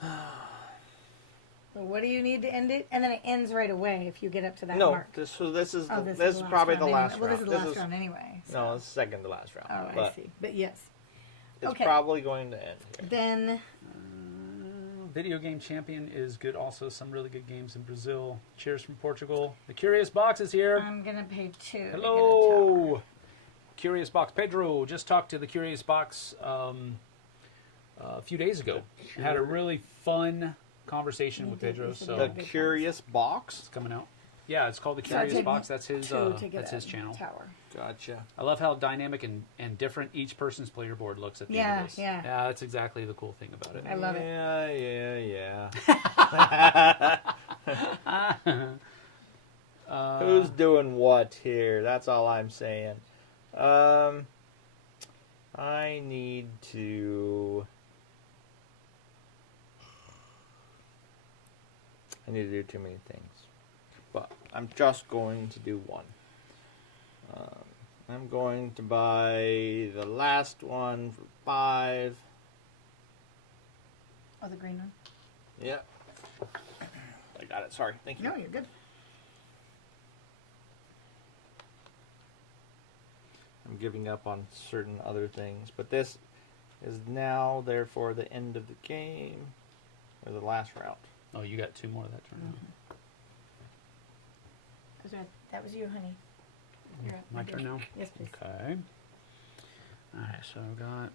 So what do you need to end it? And then it ends right away if you get up to that No, mark. this is Oh, this is the probably last the round last anyway. Well, round. this is the last round anyway. So. No, it's second to last round. Oh, I but see. But yes. It's Okay. probably going to end here. Then Video Game Champion is good. Also, some really good games in Brazil. Cheers from Portugal. The Curious Box is here. I'm gonna pay 2. to get a tower. Hello, Curious Box. Pedro just talked to the Curious Box a few days ago. Had a really fun conversation with Pedro. So The Curious Box? it's coming out. Yeah, it's called the So I Curious take Box. That's his. 2 to get That's a his channel. Tower. Gotcha. I love how dynamic and different each person's player board looks at the Yeah, end of this. yeah. Yeah, that's exactly the cool thing about it. I love it. Yeah. Who's doing what here? That's all I'm saying. I need to do too many things. But I'm just going to do one. I'm going to buy the last one for 5. Oh, the green one? Yep. I got it. Sorry. Thank you. No, you're good. I'm giving up on certain other things. But this is now, therefore, the end of the game. Or the last round. Oh, you got 2 more that turn. That was you, honey. You're up. My turn now? Yes, please. Okay. Alright, so I've got...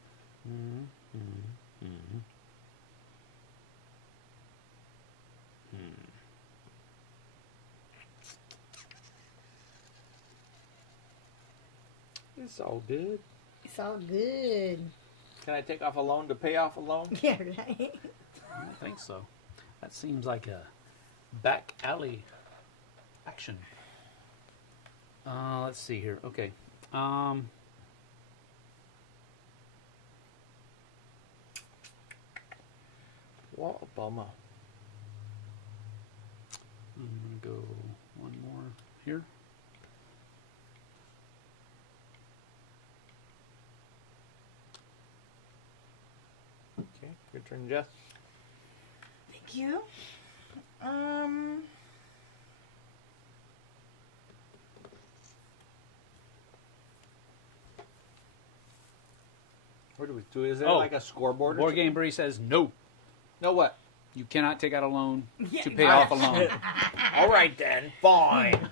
It's all good. It's all good. Can I take off a loan to pay off a loan? Yeah, right. I don't think so. That seems like a back alley action. Let's see here. Okay. What a bummer. I'm going to go one more here. Okay, your turn, Jess. Thank you. What do we do? Is there Oh. like a scoreboard? Board Game Bree says no. No what? You cannot take out a loan Yeah, to pay off a loan. All right then, fine.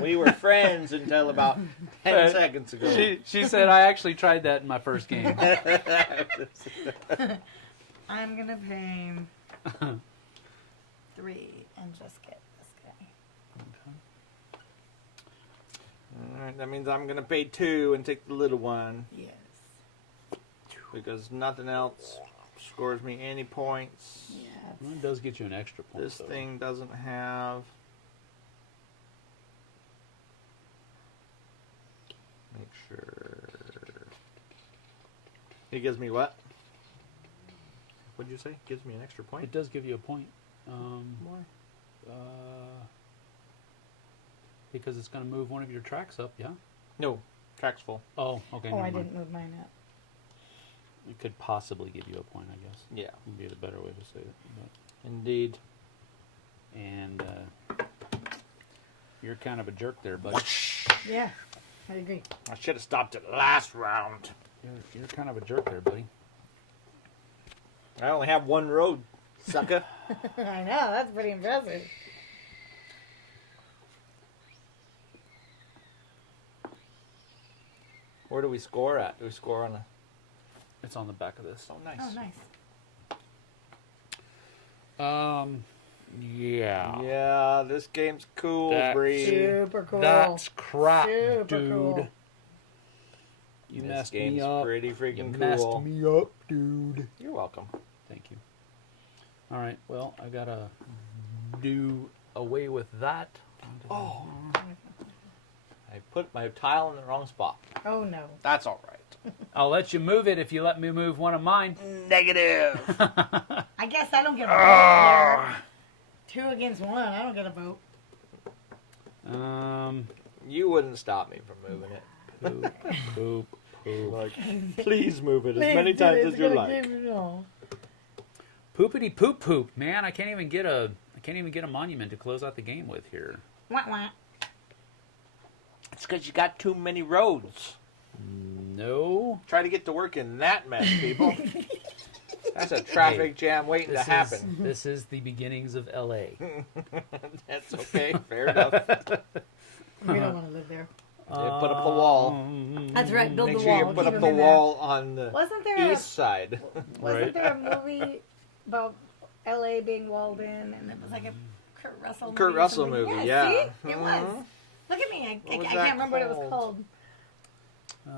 We were friends until about 10 seconds ago. She said, I actually tried that in my first game. I'm gonna pay 3 and just get this guy. All right, that means I'm going to pay 2 and take the little one. Yes. Because nothing else scores me any points. Yeah. Well, it does get you an extra point. This though. thing doesn't have... Make sure... It gives me what? What'd you say? Gives me an extra point? It does give you a point. Why? Because it's going to move one of your tracks up, yeah? No, track's full. Oh, okay. Oh, never I mind. didn't move mine up. It could possibly give you a point, I guess. Yeah, Would be the better way to say it. indeed. And you're kind of a jerk there, buddy. Yeah, I agree. I should have stopped at last round. You're kind of a jerk there, buddy. I only have one road, sucker. I know, that's pretty impressive. Where do we score at? Do we score on a... It's on the back of this. Oh, nice. Oh, nice. Yeah. Yeah, this game's cool, That- Bree. Super cool. That's crap, Super dude. Cool. You This messed game's me up. pretty You freaking messed cool. me up, dude. You're welcome. Thank you. All right. Well, I gotta do away with that. Oh. I put my tile in the wrong spot. Oh, no. That's all right. I'll let you move it if you let me move one of mine. Negative. I guess I don't get a vote here. 2 against 1. I don't get a vote. You wouldn't stop me from moving it. Poop. Like, please move it as Please many do times it. as It's you gonna like. give me- oh. Poopity poop poop. Man, I can't even get a monument to close out the game with here. Wah, wah. It's because you got too many roads. No. Try to get to work in that mess, people. That's a traffic jam waiting to happen. This is the beginnings of L.A. That's okay. Fair enough. We don't want to live there. Yeah, put up the wall. That's right. Build Make the sure wall. you put Keep up 'em the in there. wall on the Wasn't there east side. Wasn't there a movie about L.A. being walled in, and it was like a Kurt Russell movie? Kurt or Russell something? movie, Yeah. yeah. See? It was. Look at me. I was can't that remember what it was called.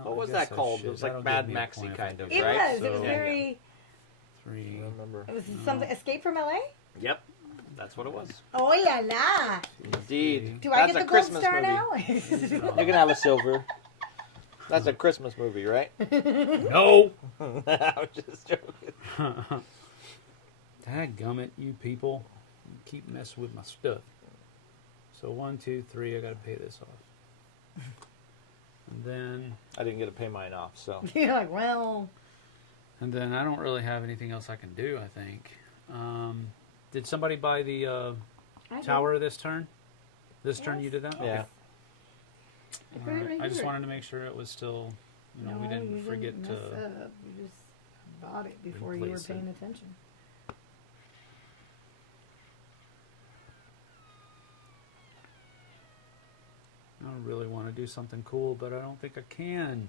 What was that called? It was like Mad Maxy kind of, It right? was. It was So- very. 3. Remember? It was something. Escape from L.A. Yep. That's what it was. Oh la la! Indeed. Do I That's get the a gold Christmas star movie. now? You can have a silver. That's a Christmas movie, right? No. I was just joking. Dadgummit, you people. You keep messing with my stuff. So 1, 2, 3, I gotta pay this off. And then I didn't get to pay mine off, so. You're like, well. I don't really have anything else I can do, I think. Did somebody buy the tower this turn? This turn you did that? Yeah. All right. I just wanted to make sure it was still, No, we didn't you forget didn't to. mess up. You just bought it before you were replace it. paying attention. I really want to do something cool, but I don't think I can.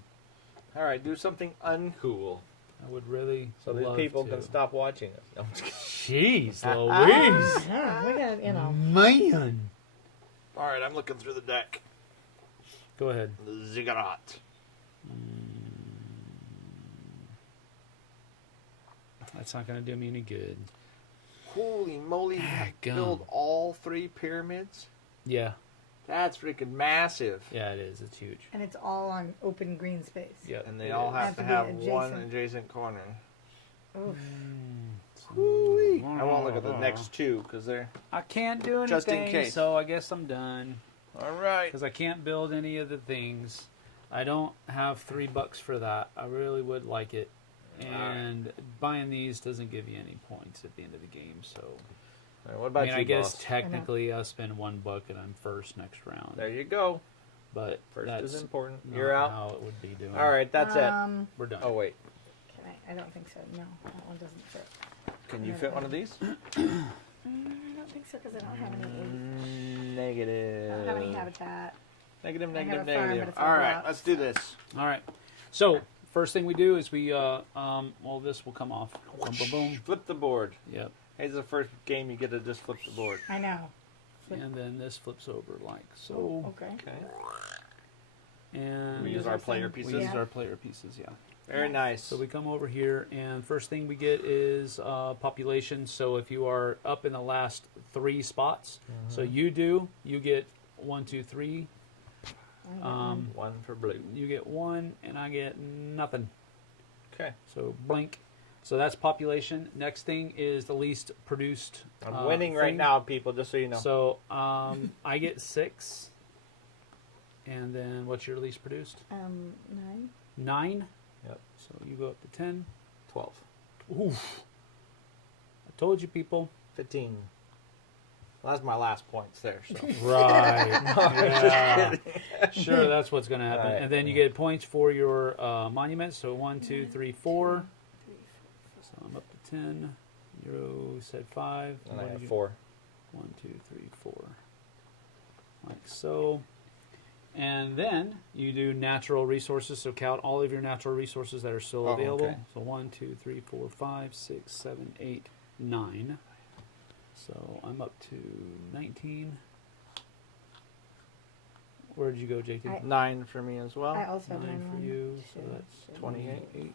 All right, do something uncool. I would really So these love people to. can stop watching us. No, I'm just kidding. Jeez Louise. Yeah, we got, Man. All right, I'm looking through the deck. Go ahead. Ziggurat. That's not going to do me any good. Holy moly. Gum. Build all 3 pyramids? Yeah. That's freaking massive. Yeah, it is. It's huge. and it's all on open green space. Yep. And they it all is. have to be have adjacent. one adjacent corner. Oof. I won't look at the next 2 because they're... I can't do anything, Just in case. so I guess I'm done. All right. Because I can't build any of the things. I don't have $3 for that. I really would like it. And buying these doesn't give you any points at the end of the game, so... All right, what about I you, guess boss? technically I'll spend $1 and I'm first next round. There you go. But First that's is important. not You're out. how it would be doing. All right, that's it. We're done. Oh, wait. Can I don't think so. No, that one doesn't fit. Can you fit one of these? I don't think so because I don't have any. Negative. I don't have any habitat. Negative, I have negative, a farm, negative. but it's all All right, blocks. let's do this. All right. So, first thing we do is we, this will come off. Boom, boom, boom. Flip the board. Yep. Hey, this is the first game you get to just flip the board. I know. And then this flips over like so. Okay. Okay. And We use our player we pieces. use our player pieces, yeah. Very nice. So we come over here, and first thing we get is population. So if you are up in the last 3 spots, so you get 1, 2, 3. One for blue. You get 1, and I get nothing. Okay. So blank. So that's population. Next thing is the least produced. I'm winning right thing. now, people, just so you know. So I get 6. And then what's your least produced? 9. 9. Yep. So you go up to 10. 12. Oof. I told you, people. 15. Well, that's my last points there. So. Right. Yeah. Sure, that's what's going to happen. Right. And then you get points for your monuments. So 1, 2, 3, 4. So I'm up to 10. You said 5. And What I did have you- 4. 1, 2, 3, 4. Like so. And then you do natural resources. So count all of your natural resources that are still available. okay. So 1, 2, 3, 4, 5, 6, 7, 8, 9. So I'm up to 19. Where did you go, JT? 9 for me as well. I also have 9 9. for you. So that's 28.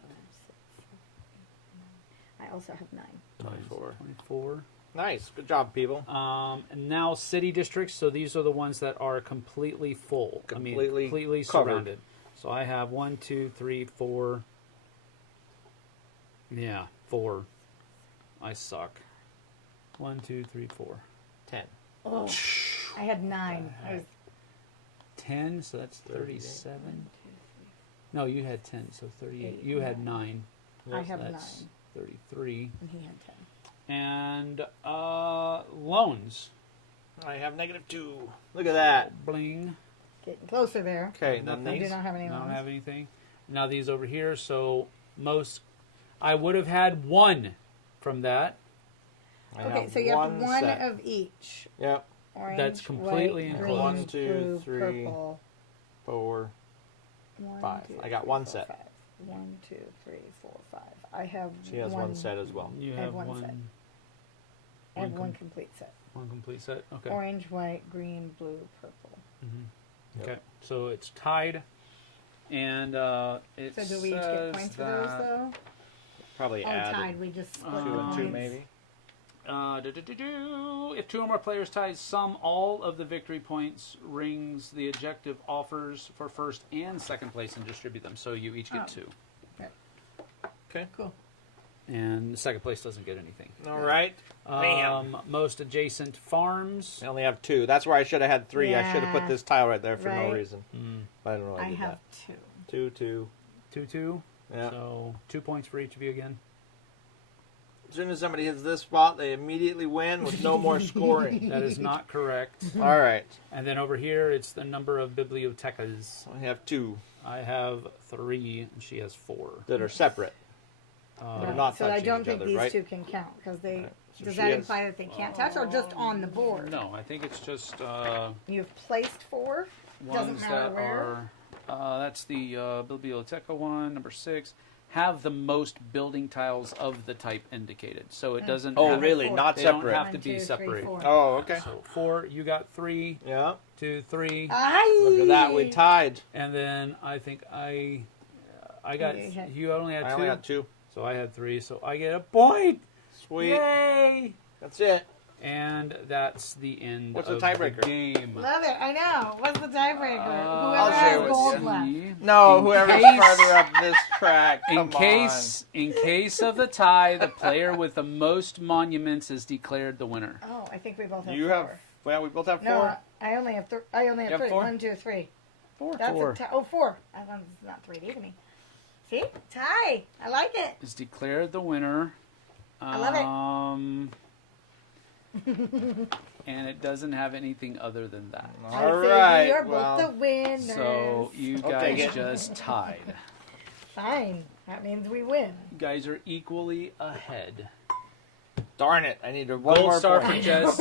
I also have 9. 24. 24. Nice. Good job, people. And now city districts. So these are the ones that are completely full. Completely completely covered. surrounded. So I have 1, 2, 3, 4. Yeah, 4. I suck. 1, 2, 3, 4. 10. Oh, I had 9. I was 10. So that's 37. No, you had 10. So 38. You had 9. I have 9, That's 33. and he had 10. And loans. I have -2. Look at that. Bling. Getting closer there. Okay, then I do these. not have any I don't loans. have anything. Now these over here, so I would have had one from that. Okay, so you have one set. of each. Yep. Orange, That's completely white, enclosed. green, 1, 2, blue, 3. purple. 4, One, 5. two, I got three, one four, set. five. 1, 2, 3, 4, 5. I have She has one set as well. You I have have one one. set. I have one complete set. One complete set. Okay. Orange, white, green, blue, purple. Yep. Okay. So it's tied, and it So do we each get says points for those that, though? Probably Oh, add tied. We just split 2 and 2 points. maybe. If 2 or more players tie, sum all of the victory points rings the objective offers for first and second place and distribute them. So you each get 2. Okay. Cool. And second place doesn't get anything. All right. Bam. Most adjacent farms. I only have 2. That's where I should have had 3. I should have put Yeah. this tile right there for no Right. reason. But I don't know why I I did have that. 2. 2, 2. 2-2. Yeah. So 2 points for each of you again. As soon as somebody hits this spot, they immediately win with no more scoring. That is not correct. All right. And then over here, it's the number of bibliotecas. I have 2 I have 3, and she has 4. that are separate. They're not So I touching don't each think other, these right? 2 can count because they. Right. So Does she that has- imply that they can't touch or just on the board? No, I think it's just You've placed 4. Doesn't ones matter that where. are. That's the Biblioteca one, number 6. Have the most building tiles of the type indicated. So it doesn't. Oh, have, really? 4. Not They don't separate. have to 1, be 2, 3, separated. 4. Oh, okay. So 4, you got 3, Yeah. 2, 3, Look at that. We tied. and then I think I got. You had- You only had 2. I only got 2. So I had 3. So I get a point. Sweet. Yay! That's it. And that's the end What's the of tiebreaker? game. Love it. I know. What's the tiebreaker? I'll Whoever share has with gold you. left. No, In whoever's case- farther up this track. In Come case of the tie, the player with the most monuments is declared the winner. Oh, I think we both on. have You 4. have. Well, we both have 4. No, I only have I only have You have 3. 4? 1, 2, 3. 4. That's a tie. Oh, 4. I thought it's not 3 to me. See? Tie. I like it. Is declared the winner. I love it. And it doesn't have anything other than that. I All say right. You're Well, both the winners. So you I'll take guys it. just tied. Fine. That means we win. You guys are equally ahead. darn it! I need one Gold more star point. for Jess.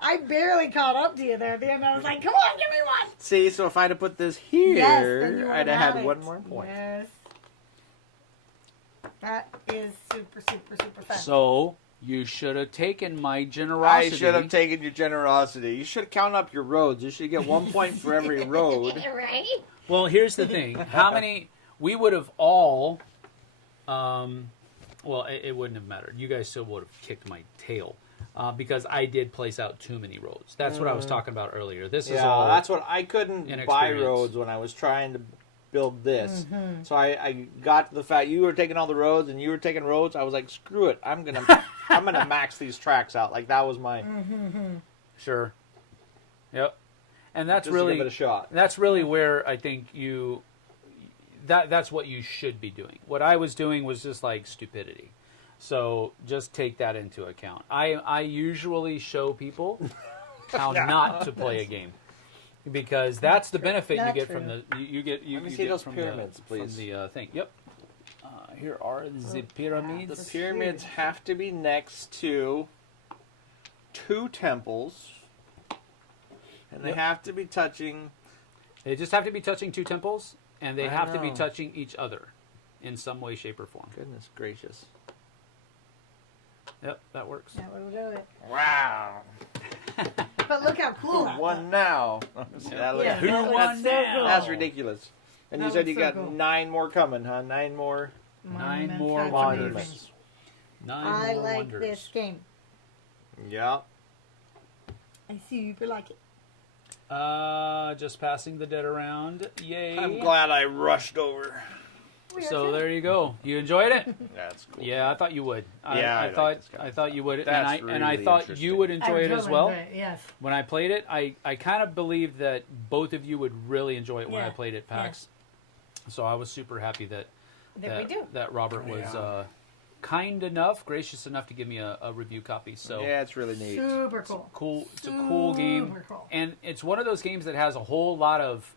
I barely caught up to you there at the end. I was like, come on, give me one. See, so if I'd have put this here, Yes, then you I'd would have had it. one more point. Yes. That is super, super, super fun. So you should have taken my I generosity. should have taken your generosity. You should count up your roads. You should get 1 point for every road. Right? Well, here's the thing. How many... We would have all... well, it wouldn't have mattered. You guys still would have kicked my tail. Because I did place out too many roads. That's what I was talking about earlier. This is Yeah, all... that's what I couldn't buy inexperience. roads when I was trying to build this. So I got the fact you were taking all the roads and you were taking roads. I was like, screw it, I'm gonna max these tracks out. Like that was my Sure. Yep. And that's just really... to give it a shot. That's really where I think you... That's what you should be doing. What I was doing was just like stupidity. So just take that into account. I usually show people how not to play a game. Because that's the benefit you Not get true. from the... You get Let me you see get those from pyramids, please. From the thing. Yep. Here are the pyramids. The pyramids have to be next to 2 temples. And they Yep. have to be touching... They just have to be touching 2 temples, and they I have to be know. touching each other in some way, shape, or form. Goodness gracious. Yep, that works. That will do it. Wow. But look how cool that Who won now? See, that looks- Yeah, Who that won looks so now? cool. That's ridiculous. And you That said you looks so got cool. 9 more coming, huh? 9 more Nine Monuments, more that's monuments. amazing. 9 I more like wonders. this game. Yeah. I super like it. Just passing the dead around. Yay. I'm glad I rushed over. We are So too. there you go. You enjoyed it? That's cool. Yeah, I thought you would. Yeah, I I like thought this kind of I thought you would, That's and I really thought interesting. you would enjoy I it as totally well. enjoy it, yes. When I played it, I kind of believed that both of you would really enjoy it when I Yeah. played at PAX. So I was super happy that That we do. that Robert was Yeah. kind enough, gracious enough to give me a review copy. So Yeah, it's really neat. Super cool. cool. It's a cool game, Super cool. and it's one of those games that has a whole lot of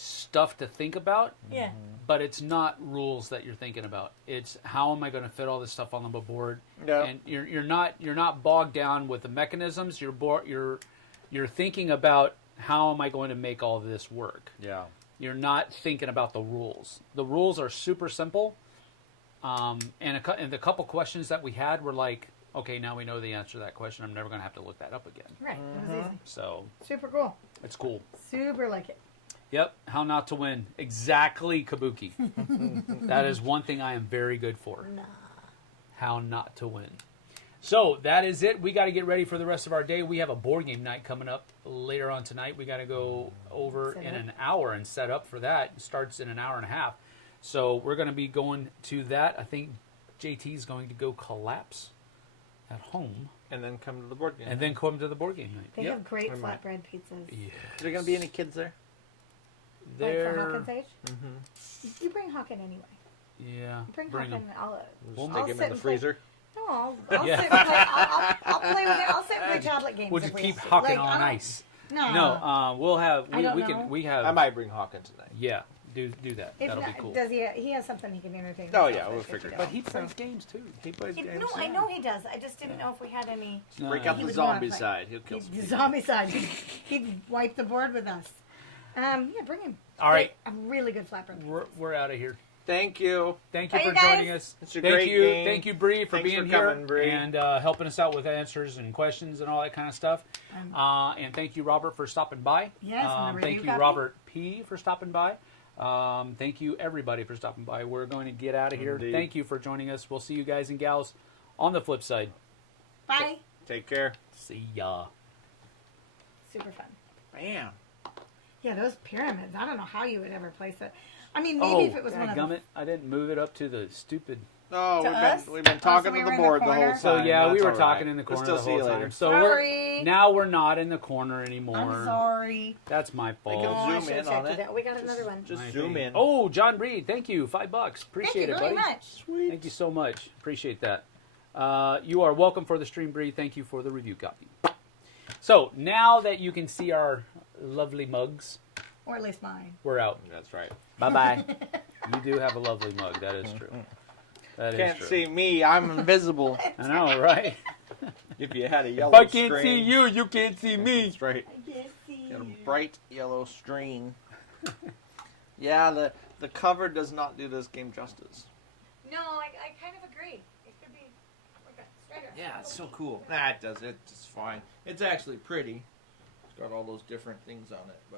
stuff to think about, Yeah. but it's not rules that you're thinking about. It's how am I going to fit all this stuff on the board? Yeah. And you're not bogged down with the mechanisms. You're thinking about how am I going to make all of this work. Yeah. You're not thinking about the rules. The rules are super simple. And the couple questions that we had were like, okay, now we know the answer to that question. I'm never going to have to look that up again. Right. It was easy. So Super cool. it's cool. Super like it. Yep. How not to win. Exactly, Kabuki. That is one thing I am very good for. Nah. How not to win. So that is it. We got to get ready for the rest of our day. We have a board game night coming up later on tonight. We got to go over in an hour and set up for that. It starts in an hour and a half. So we're going to be going to that. I think JT is going to go collapse at home. And then come to the board game. And then come to the board game night. They Yep. have great I might. flatbread pizzas. Yeah. Is there going to be any kids there? Like for They're, Hawkins age? Mm-hmm. You bring Hawkins anyway. yeah. Bring Bring Hawkins. them. I'll Stick him sit in the and play- freezer. No, I'll Yeah. sit and play. I'll play with it. I'll sit and play tablet games. We'll if just we keep have to. Hawking Like, on I'll- ice. No. No, we'll have. I don't We know. can. We have. I might bring Hawkins tonight. Yeah. Do that. If That'll not, be cool. Does he has something he can entertain? Oh, himself yeah, we'll with, figure it you out. know. But he plays games too. He plays He- games. No, I know he does. I just didn't know if we had any. Break No, out He the would zombie want, like, side. He'll kill some The people. zombie side. He'd wipe the board with us. Yeah, bring him. All right. A really good flatbread. We're out of here. Thank you. Thank you Bye, for you guys. joining us. It's a Thank great you, game. thank you, Bree, for Thanks being for here coming, Bree. and helping us out with answers and questions and all that kind of stuff. And thank you, Robert, for stopping by. Yes, and the thank review you, copy. Robert P, for stopping by. Thank you, everybody, for stopping by. We're going to get out of here. Indeed. Thank you for joining us. We'll see you guys and gals on the flip side. Bye. Take care. See ya. Super fun. Bam. Yeah, those pyramids. I don't know how you would ever place it. I mean, maybe if it was one of the... gummit, I didn't move it up to the stupid. Oh, To us? we've been Oh, talking so we to were the in the board the whole corner? time. So yeah, we That's were all talking right. in the We'll corner still the see whole you time. later. So Sorry. now we're not in the corner anymore. I'm sorry. That's my fault. can Oh, I zoom should have in on checked it. it out. We got another one. Just Might zoom be. in. Oh, John Reed, thank you. $5. Appreciate Thank you it, very buddy. much. Sweet. Thank you so much. Appreciate that. You are welcome for the stream, Bree. Thank you for the review copy. So now that you can see our lovely mugs, Or at least mine. we're out. That's right. Bye bye. You do have a lovely mug. That is true. That is Can't true. see me. I'm invisible. I know, right? If you had a yellow If I can't string. see you, you can't see me. That's right. I can't see Got a you. bright yellow string. Yeah, the cover does not do this game justice. No, I kind of agree. It could be straighter. Yeah, it's so cool. Nah, it does. It's fine. It's actually pretty. It's got all those different things on it, but.